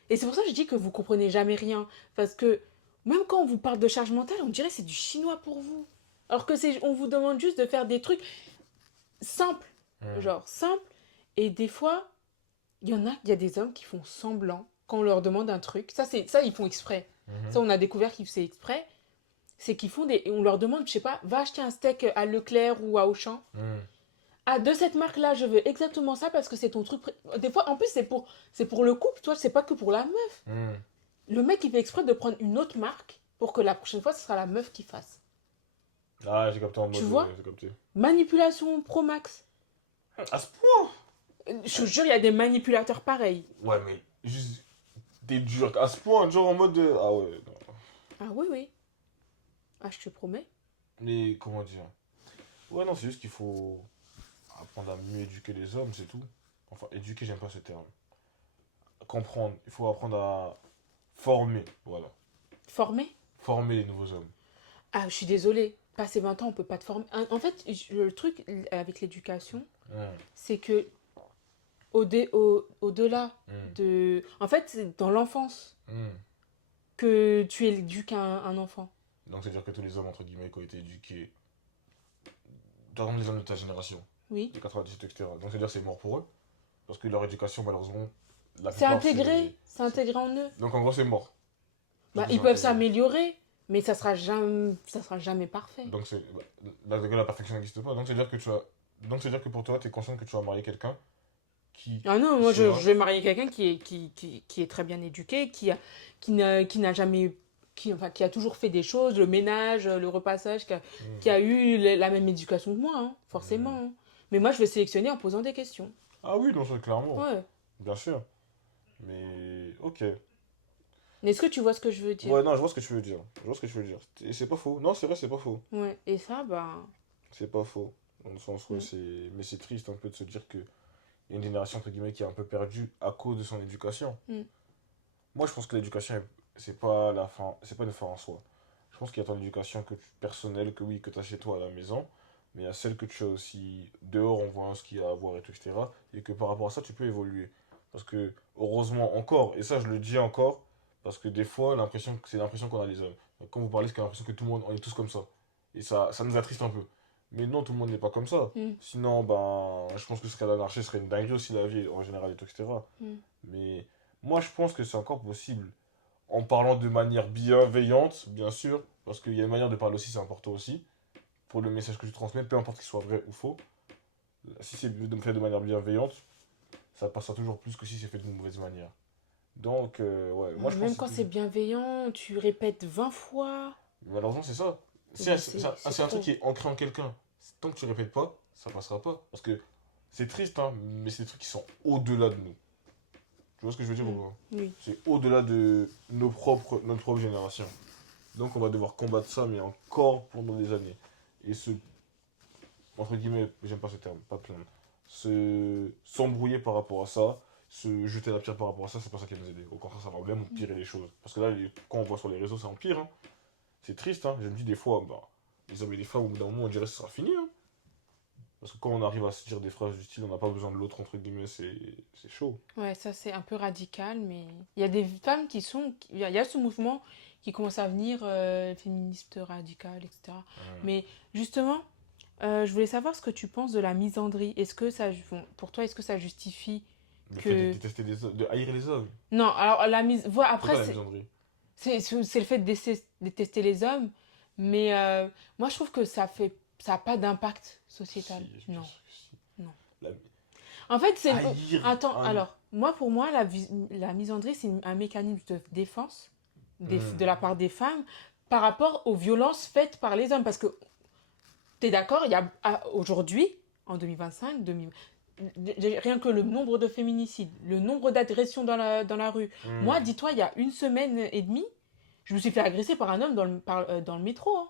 Et c'est pour ça que je dis que vous comprenez jamais rien, parce que même quand on vous parle de charge mentale, on dirait que c'est du chinois pour vous. Alors que on vous demande juste de faire des trucs simples, genre simples. Et des fois, il y a des hommes qui font semblant quand on leur demande un truc. Ça, ils font exprès. Mhm. Ça, on a découvert qu'ils faisaient exprès. C'est qu'ils font on leur demande, je sais pas, va acheter un steak à Leclerc ou à Auchan. Hmm. Ah, de cette marque-là, je veux exactement ça parce que c'est ton truc. Des fois, en plus, c'est pour le couple, toi, c'est pas que pour la meuf. Hmm. Le mec, il fait exprès de prendre une autre marque pour que la prochaine fois, ce sera la meuf qui fasse. Ah, j'ai capté en mode. Tu vois j'ai capté. Manipulation pro max. À ce point? Je te jure, il y a des manipulateurs pareils. Ouais, mais juste. T'es dur. À ce point, genre en mode. Ah ouais. Non. Ah oui, oui. Ah, je te promets. Mais comment dire? Ouais, non, c'est juste qu'il faut apprendre à mieux éduquer les hommes, c'est tout. Enfin, éduquer, j'aime pas ce terme. Comprendre. Il faut apprendre à former. Voilà. Former. former les nouveaux hommes. Ah, je suis désolée. Passé 20 ans, on peut pas te former. En fait, le truc avec l'éducation, c'est que au-delà de... En fait, c'est dans l'enfance que tu éduques un enfant. Donc, c'est-à-dire que tous les hommes, entre guillemets, qui ont été éduqués, par exemple les hommes de ta génération, Oui. de 98, etc. Donc, c'est-à-dire que c'est mort pour eux. Parce que leur éducation, malheureusement, la C'est plupart, intégré. C'est intégré en eux. Donc, en gros, c'est mort. Bah, Donc, ils c'est peuvent intégré. s'améliorer, mais ça sera jamais parfait. Donc, la perfection n'existe pas. Donc, c'est-à-dire que donc, c'est-à-dire que pour toi, tu es conscient que tu vas marier quelqu'un qui Ah non, moi sera... je vais marier quelqu'un qui est très bien éduqué, qui n'a jamais, enfin, qui a toujours fait des choses, le ménage, le repassage, qui a eu la même éducation que moi, hein, forcément. Hein. Mais moi je vais sélectionner en posant des questions. Ah oui, non, ça, clairement. Ouais. Bien sûr. Mais, ok. Mais est-ce que tu vois ce que je veux dire? Ouais, non, je vois ce que tu veux dire. Je vois ce que tu veux dire. Et c'est pas faux. Non, c'est vrai, c'est pas faux. Ouais. Et ça, bah. C'est pas faux. Dans le sens où c'est... Mais c'est triste un peu de se dire que il y a une génération, entre guillemets, qui est un peu perdue à cause de son éducation. Moi, je pense que l'éducation, c'est pas la fin... C'est pas une fin en soi. Je pense qu'il y a ton éducation personnelle, que oui, que tu as chez toi à la maison, mais il y a celle que tu as aussi dehors en voyant ce qu'il y a à voir et tout, etc. Et que par rapport à ça, tu peux évoluer. Parce que, heureusement, encore, et ça, je le dis encore, parce que des fois, c'est l'impression qu'on a les hommes. Quand vous parlez, c'est l'impression que tout le monde, on est tous comme ça. Et ça nous attriste un peu. Mais non, tout le monde n'est pas comme ça. Sinon, ben, je pense que ce serait l'anarchie, ce serait une dinguerie aussi la vie en général et tout, etc. Mais moi, je pense que c'est encore possible. En parlant de manière bienveillante, bien sûr, parce qu'il y a une manière de parler aussi, c'est important aussi, pour le message que tu transmets, peu importe qu'il soit vrai ou faux. Si c'est fait de manière bienveillante, ça passera toujours plus que si c'est fait d'une mauvaise manière. Donc, ouais, moi je pense Même que quand c'est bienveillant, tu répètes 20 fois. malheureusement, c'est ça. C'est un truc qui est ancré en quelqu'un. Tant que tu répètes pas, ça passera pas. Parce que c'est triste, hein, mais c'est des trucs qui sont au-delà de nous. Tu vois ce que je veux dire ou pas? Oui. C'est au-delà de notre propre génération. Donc on va devoir combattre ça, mais encore pendant des années. Et entre guillemets, j'aime pas ce terme, pas plaindre, s'embrouiller par rapport à ça, se jeter la pierre par rapport à ça, c'est pas ça qui va nous aider. Au contraire, ça va même empirer les choses. Parce que là, quand on voit sur les réseaux, ça empire. Hein. C'est triste, hein. Je me dis des fois, bah, les hommes et les femmes, au bout d'un moment, on dirait que ce sera fini. Hein. Parce que quand on arrive à se dire des phrases du style, on n'a pas besoin de l'autre, entre guillemets, c'est chaud. Ouais, ça c'est un peu radical, mais il y a des femmes qui sont... Il y a ce mouvement qui commence à venir, féministe radical, etc. Mais justement, je voulais savoir ce que tu penses de la misandrie. Est-ce que ça... Bon, pour toi, est-ce que ça justifie Le que... fait de détester de haïr les hommes. Non, alors la mise... Voilà, C'est quoi après, la misandrie? c'est le fait de détester les hommes, mais moi je trouve que ça a pas d'impact sociétal. Si, Non. si. Non. La- En fait, c'est... Haïr Attends, un- alors, pour moi, la misandrie, c'est un mécanisme de défense de la part des femmes par rapport aux violences faites par les hommes. Parce que, t'es d'accord, il y a aujourd'hui, en 2025, rien que le nombre de féminicides, le nombre d'agressions dans la rue. Moi, dis-toi, il y a une semaine et demie, je me suis fait agresser par un homme dans le métro. Hein.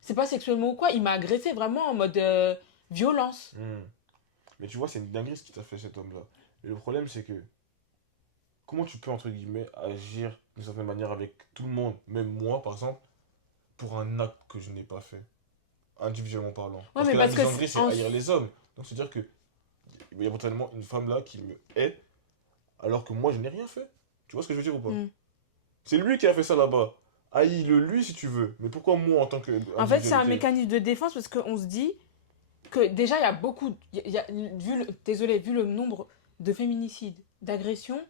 C'est pas sexuellement ou quoi, il m'a agressé vraiment en mode violence. Mais tu vois, c'est une dinguerie ce qui t'a fait cet homme-là. Mais le problème, c'est que comment tu peux, entre guillemets, agir d'une certaine manière avec tout le monde, même moi, par exemple, pour un acte que je n'ai pas fait, individuellement parlant. Parce mais que la parce que misandrie, c'est haïr les hommes. Donc, c'est-à-dire que il y a potentiellement une femme là qui me hait, alors que moi, je n'ai rien fait. Tu vois ce que je veux dire ou pas? C'est lui qui a fait ça là-bas. Haïs-le lui si tu veux. Mais pourquoi moi, en tant que. En fait, c'est un individualité mécanisme de défense parce qu'on se dit que déjà, il y a beaucoup... désolé, vu le nombre de féminicides, d'agressions,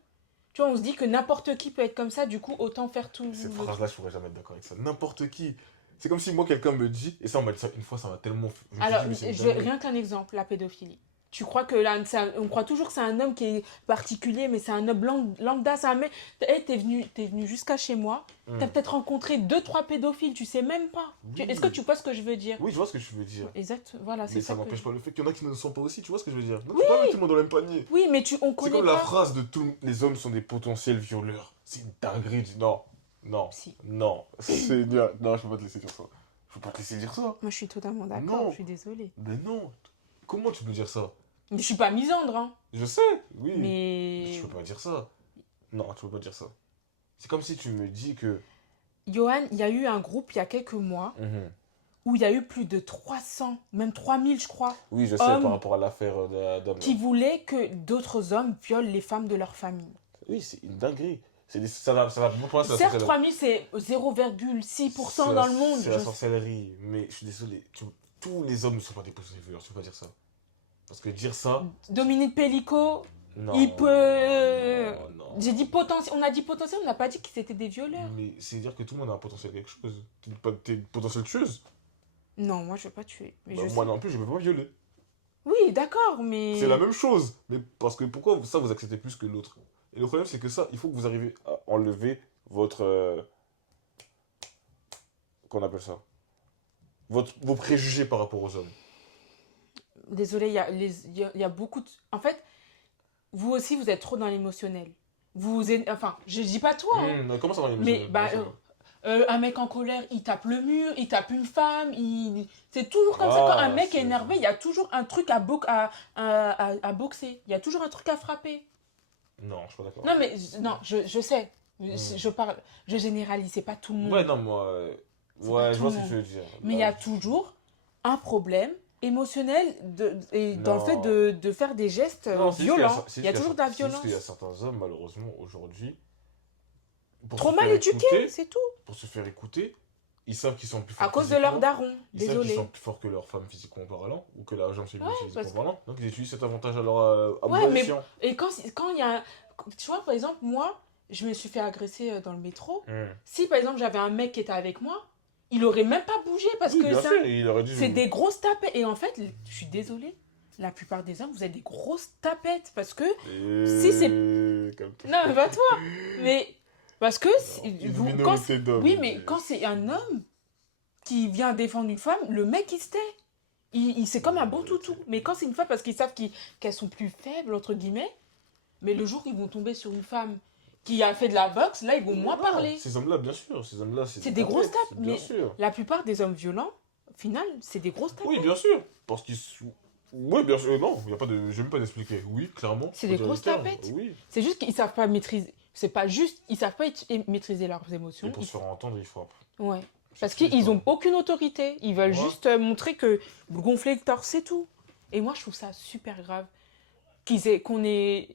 tu vois, on se dit que n'importe qui peut être comme ça, du coup, autant faire tout... Cette phrase-là, je pourrais jamais être d'accord avec ça. N'importe qui. C'est comme si moi, quelqu'un me dit, et ça, on m'a dit ça une fois, ça m'a tellement. Je me suis Alors, dit, mais c'est une je vais, dinguerie. rien qu'un exemple, la pédophilie. Tu crois que là, on croit toujours que c'est un homme qui est particulier, mais c'est un homme lambda, c'est un mec. Hey, t'es venu jusqu'à chez moi, t'as peut-être rencontré 2-3 pédophiles, tu sais même pas. Oui. Est-ce que tu vois ce que je veux dire? Oui, je vois ce que tu veux dire. Exact, voilà, c'est Mais ça. ça n'empêche pas le fait qu'il y en a qui ne le sont pas aussi, tu vois ce que je veux dire. Donc, Oui. tu peux pas mettre tout le monde dans le même panier. Oui, mais on C'est connaît comme pas. la phrase de tous les hommes sont des potentiels violeurs. C'est une dinguerie. Non, non, Si. non. Seigneur. Non, je peux pas te laisser dire ça. Je peux pas te laisser dire ça. Moi, je suis totalement d'accord, Non. je suis désolée. Mais non. Comment tu peux dire ça? Mais je suis pas misandre, hein. Je sais, oui. Mais Mais tu peux pas dire ça. Non, tu peux pas dire ça. C'est comme si tu me dis que Johan, il y a eu un groupe il y a quelques mois Mhm. où il y a eu plus de 300, même 3000 je crois, Oui, je sais, Homme par rapport à l'affaire d'Adam. qui voulaient que d'autres hommes violent les femmes de leur famille. Oui, c'est une dinguerie. Pour moi, c'est la Certes, sorcellerie. 3000 c'est 0,6% dans le monde. C'est la sorcellerie. Mais je suis désolé. Tous les hommes ne sont pas des violeurs, tu peux pas dire ça. Parce que dire ça. Dominique Pellico, Non. il peut... Non. J'ai dit potentiel, on a dit potentiel, on n'a pas dit qu'ils étaient des violeurs. Mais c'est dire que tout le monde a un potentiel quelque chose. T'es une potentielle tueuse. Non, moi je veux pas tuer. Mais Bah, je moi sais. non plus, je peux pas violer. Oui, d'accord, mais... C'est la même chose. Mais parce que pourquoi ça vous acceptez plus que l'autre? Et le problème, c'est que ça, il faut que vous arriviez à enlever votre. Qu'on appelle ça? Vos préjugés par rapport aux hommes. Désolée, il y a beaucoup de... En fait, vous aussi, vous êtes trop dans l'émotionnel. Enfin, je dis pas toi, hein. Comment ça va, Mais, un mec en colère, il tape le mur, il tape une femme, c'est toujours comme ça. Quand un mec est énervé, il y a toujours un truc à boxer. Il y a toujours un truc à frapper. Non, je suis pas d'accord. Non, mais non, je sais. Je parle, je généralise, c'est pas tout le monde. Ouais, non, moi. C'est Ouais, pas je tout vois le ce que tu veux dire. Mais il y a toujours un problème émotionnel dans le Non. fait de faire des gestes Non, c'est juste qu'il y a- violents. c'est Il y a juste toujours qu'il de la c'est juste violence. qu'il y a certains hommes, malheureusement, aujourd'hui, pour Trop se mal faire éduqués, écouter, c'est tout. pour se faire écouter, ils savent qu'ils sont plus forts À cause de leur physiquement, daron. ils savent qu'ils Désolé. sont plus forts que leur femme physiquement parlant, ou que la jambe féminine parce physiquement que- parlant, donc ils utilisent cet avantage à leur à Ouais, bon mais- escient. Et quand il y a... Tu vois, par exemple, moi, je me suis fait agresser dans le métro. Si, par exemple, j'avais un mec qui était avec moi, il aurait même pas bougé parce Oui, que bien ça... sûr, il aurait dû. C'est des grosses tapettes. Et en fait, je suis désolée, la plupart des hommes, vous êtes des grosses tapettes. Parce que... Si c'est- Calme-toi. Non, mais pas toi. Mais... Parce que... Une vous- minorité d'hommes. Oui, mais quand c'est un homme qui vient défendre une femme, le mec, il se tait. C'est comme un bon toutou. Mais quand c'est une femme, parce qu'ils savent qu'elles sont plus faibles, entre guillemets, mais le jour où ils vont tomber sur une femme qui a fait de la boxe, là, ils vont moins parler. Ces hommes-là, bien sûr, ces hommes-là, C'est des grosses tapes, bien mais- sûr. La plupart des hommes violents, au final, c'est des grosses tapes. Oui, bien sûr, parce qu'ils. Oui, bien sûr, non, il y a pas de. Je vais même pas d'expliquer. Oui, clairement. C'est faut des dire grosses les termes. tapettes. Oui. C'est juste qu'ils savent pas maîtriser. C'est pas juste, ils savent pas maîtriser leurs émotions. Et pour se faire entendre, ils frappent. Ouais. Parce C'est qu'ils ça. ont aucune autorité. Ils veulent Ouais. juste montrer que gonfler le torse, c'est tout. Et moi, je trouve ça super grave. Qu'on ait...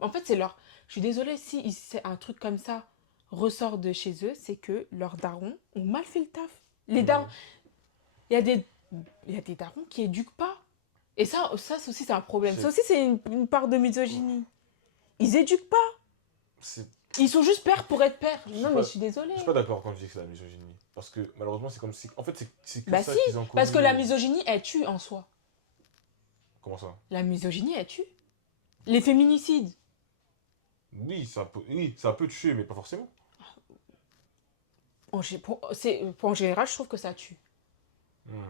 En fait, c'est leur... Je suis désolée, si c'est un truc comme ça ressort de chez eux, c'est que leurs darons ont mal fait le taf. Les darons... Il y a des darons qui éduquent pas. Et ça aussi, c'est un problème. C'est- Ça aussi, c'est une part de misogynie. Ils éduquent pas. C'est- Ils sont juste pères pour être pères. suis Non, pas- mais je suis désolée. Je suis pas d'accord quand je dis que c'est la misogynie. Parce que malheureusement, c'est comme si. En fait, c'est que Bah ça si, qu'ils ont parce que connu. la misogynie, elle tue en soi. Comment ça? La misogynie, elle tue. Les féminicides. Oui, ça peut tuer, mais pas forcément. En général, je trouve que ça tue. Hmm.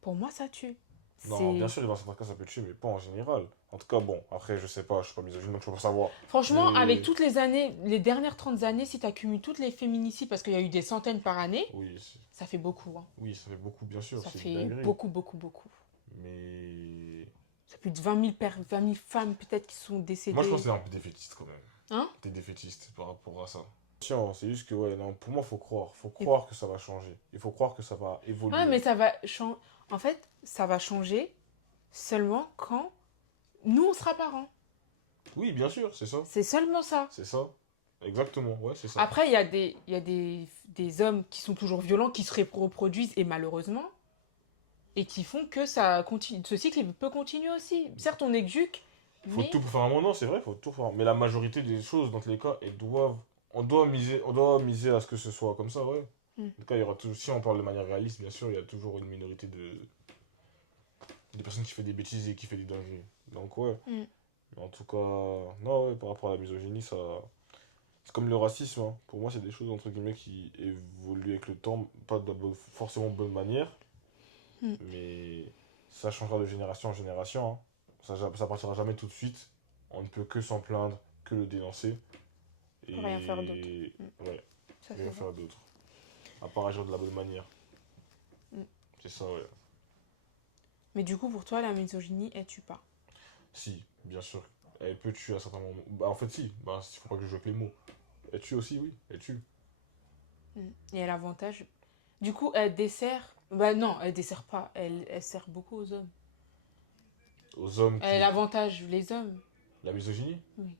Pour moi, ça tue. Non, bien sûr, dans certains cas, ça peut tuer, mais pas en général. En tout cas, bon, après, je sais pas, je suis pas misogyne, donc je peux pas savoir. Franchement, Mais- avec toutes les années, les dernières 30 années, si tu accumules toutes les féminicides, parce qu'il y a eu des centaines par année, Oui, ça fait beaucoup. Hein. oui, ça fait beaucoup, bien sûr. Ça c'est fait une dinguerie. beaucoup, beaucoup, beaucoup. Mais. C'est plus de 20 000 femmes peut-être qui sont décédées. Moi, je pense que c'est un peu défaitiste quand même. Hein? T'es défaitiste par rapport à ça. Tiens, c'est juste que, ouais, non, pour moi, faut croire. Faut croire que ça va changer. Il faut croire que ça va évoluer. Ouais, mais ça va changer. En fait, ça va changer seulement quand nous, on sera parents. Oui, bien sûr, c'est ça. C'est seulement ça. C'est ça. Exactement, ouais, c'est ça. Après, il y a des hommes qui sont toujours violents, qui se reproduisent, et malheureusement, et qui font que ça continue. Ce cycle il peut continuer aussi. Certes, on éduque, Faut mais... tout pour faire un moment, c'est vrai, faut tout faire. Mais la majorité des choses, dans tous les cas, on doit miser à ce que ce soit comme ça, ouais. Mm. En tout cas, il y aura toujours, si on parle de manière réaliste, bien sûr, il y a toujours une minorité de personnes qui font des bêtises et qui font des dingueries. Donc, ouais. Mm. Mais en tout cas, non, ouais, par rapport à la misogynie, ça. C'est comme le racisme, hein. Pour moi, c'est des choses, entre guillemets, qui évoluent avec le temps, pas de la forcément bonne manière, Mm. mais ça changera de génération en génération, hein. Ça partira jamais tout de suite. On ne peut que s'en plaindre, que le dénoncer. Et Rien faire d'autre. Ouais, Ça, rien c'est faire d'autre. À part agir de la bonne manière. Mm. C'est ça, ouais. Mais du coup, pour toi, la misogynie, elle tue pas. Si, bien sûr. Elle peut tuer à certains moments. Bah, en fait, si. Bah, il faut pas que je joue avec les mots. Elle tue aussi, oui. Elle tue. Et elle a l'avantage. Du coup, elle dessert. Bah non, elle dessert pas. Elle sert beaucoup aux hommes. Aux hommes qui... Elle avantage les hommes. La misogynie? Oui.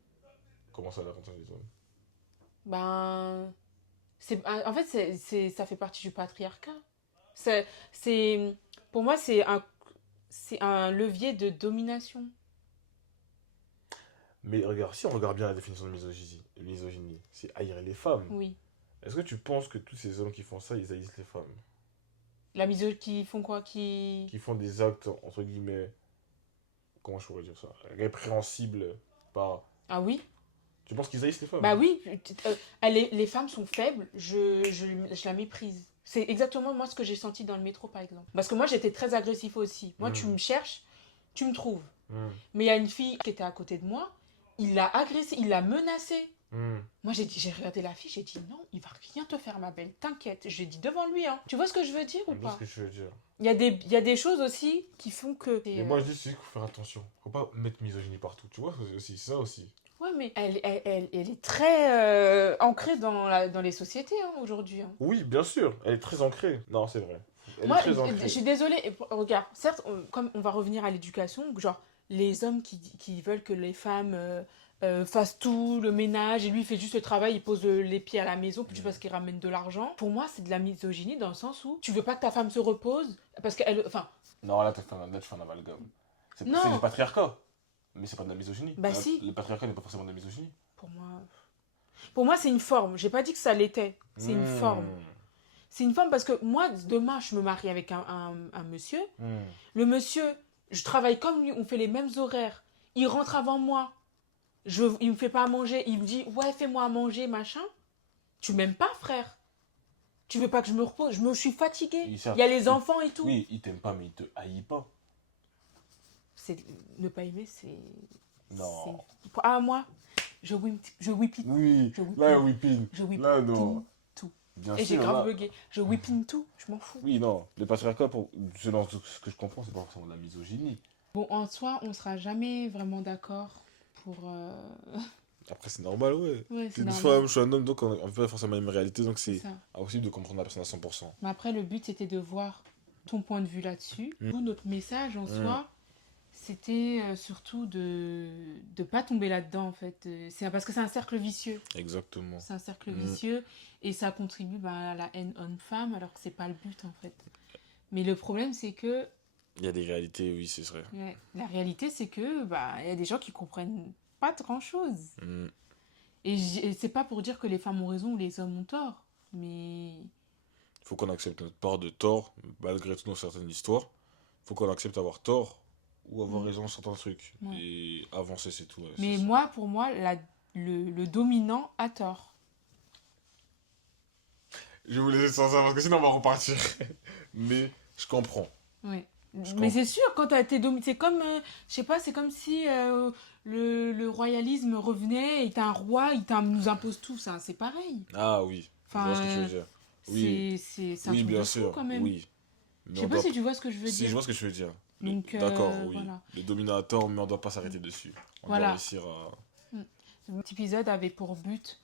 Comment ça, l'avantage des hommes? Ben. En fait, ça fait partie du patriarcat. C'est, pour moi, c'est un levier de domination. Mais regarde, si on regarde bien la définition de misogynie, c'est haïr les femmes. Oui. Est-ce que tu penses que tous ces hommes qui font ça, ils haïssent les femmes? La misogynie qui font quoi qui... Qui font des actes, entre guillemets, comment je pourrais dire ça? Répréhensibles par... Ah oui? Tu penses qu'ils haïssent les femmes? Bah oui. Les femmes sont faibles, je la méprise. C'est exactement moi ce que j'ai senti dans le métro, par exemple. Parce que moi, j'étais très agressif aussi. Moi, tu me cherches, tu me trouves. Mais il y a une fille qui était à côté de moi, il l'a agressée, il l'a menacée. Moi, j'ai regardé la fille, j'ai dit non, il va rien te faire, ma belle, t'inquiète. J'ai dit devant lui, hein. Tu vois ce que je veux dire ou Je vois pas? ce que je veux dire. Il y a des choses aussi qui font que... Mais moi, je dis, c'est qu'il faut faire attention. Faut pas mettre misogynie partout. Tu vois, c'est ça aussi. Ouais, mais elle est très ancrée dans les sociétés hein, aujourd'hui. Hein. Oui, bien sûr. Elle est très ancrée. Non, c'est vrai. Elle Moi, est très ancrée. je suis désolée. Regarde, certes, comme on va revenir à l'éducation, genre, les hommes qui veulent que les femmes fassent tout, le ménage, et lui, il fait juste le travail, il pose les pieds à la maison, puis parce qu'il ramène de l'argent. Pour moi, c'est de la misogynie dans le sens où tu veux pas que ta femme se repose, parce qu'elle... Enfin... Non, là, tu fais un amalgame. C'est Non. du patriarcat. Mais c'est pas de la misogynie. Bah si. Le patriarcat n'est pas forcément de la misogynie. Pour moi, c'est une forme. J'ai pas dit que ça l'était. C'est une forme. C'est une forme parce que moi, demain, je me marie avec un monsieur. Le monsieur, je travaille comme lui, on fait les mêmes horaires. Il rentre avant moi. Il me fait pas à manger. Il me dit, ouais, fais-moi à manger, machin. Tu m'aimes pas, frère. Tu veux pas que je me repose. Je suis fatiguée. Il y a les enfants et tout. Oui, il t'aime pas, mais il te haït pas. Ne pas aimer, c'est... Non. Ah, moi, je whippine. Oui, là, whipping. Je whippine là, non. tout. Bien et sûr, j'ai grave là... bugué. Je whippine tout, je m'en fous. Oui, non. Le patriarcat, selon ce que je comprends, c'est pas forcément de la misogynie. Bon, en soi, on sera jamais vraiment d'accord pour... Après, c'est normal, ouais. Ouais, T'es une femme, je suis un homme, donc on vit pas forcément la même réalité, donc c'est impossible de comprendre la personne à 100%. Mais après, le but, c'était de voir ton point de vue là-dessus. Notre message, en soi, c'était surtout de ne pas tomber là-dedans, en fait. Parce que c'est un cercle vicieux. Exactement. C'est un cercle vicieux, et ça contribue à la haine homme-femme, alors que c'est pas le but, en fait. Mais le problème, c'est que... Il y a des réalités, oui, c'est vrai. Ouais, la réalité, c'est que il y a des gens qui comprennent pas grand-chose. Et c'est pas pour dire que les femmes ont raison ou les hommes ont tort, mais... Il faut qu'on accepte notre part de tort, malgré tout dans certaines histoires. Il faut qu'on accepte d'avoir tort ou avoir raison dans certains trucs. Et avancer, c'est tout. Ouais, mais pour moi, le dominant a tort. Je vais vous laisser sans ça, parce que sinon on va repartir. Mais je comprends. Ouais. Mais c'est sûr, quand tu as été dominé, c'est comme, je sais pas, c'est comme si le royalisme revenait, et t'as un roi, nous impose tout, ça, c'est pareil. Ah oui, je vois ce que tu veux dire. Oui, c'est un truc bien de sûr, fou quand même. Oui. Je sais pas si tu vois ce que je veux dire. Si, je vois ce que tu veux dire. Donc, d'accord, oui. Voilà. Le dominateur, mais on doit pas s'arrêter dessus. On doit réussir à... Cet épisode avait pour but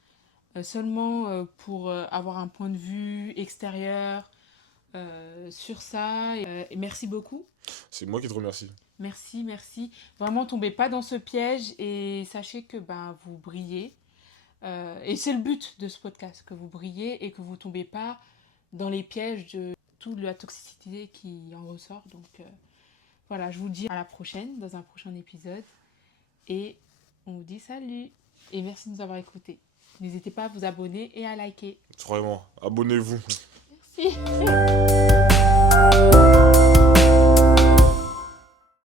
seulement pour avoir un point de vue extérieur sur ça. Et merci beaucoup. C'est moi qui te remercie. Merci. Vraiment, tombez pas dans ce piège et sachez que vous brillez. Et c'est le but de ce podcast, que vous brillez et que vous tombez pas dans les pièges de toute la toxicité qui en ressort. Donc voilà, je vous dis à la prochaine, dans un prochain épisode. Et on vous dit salut. Et merci de nous avoir écoutés. N'hésitez pas à vous abonner et à liker. Vraiment, abonnez-vous. Merci.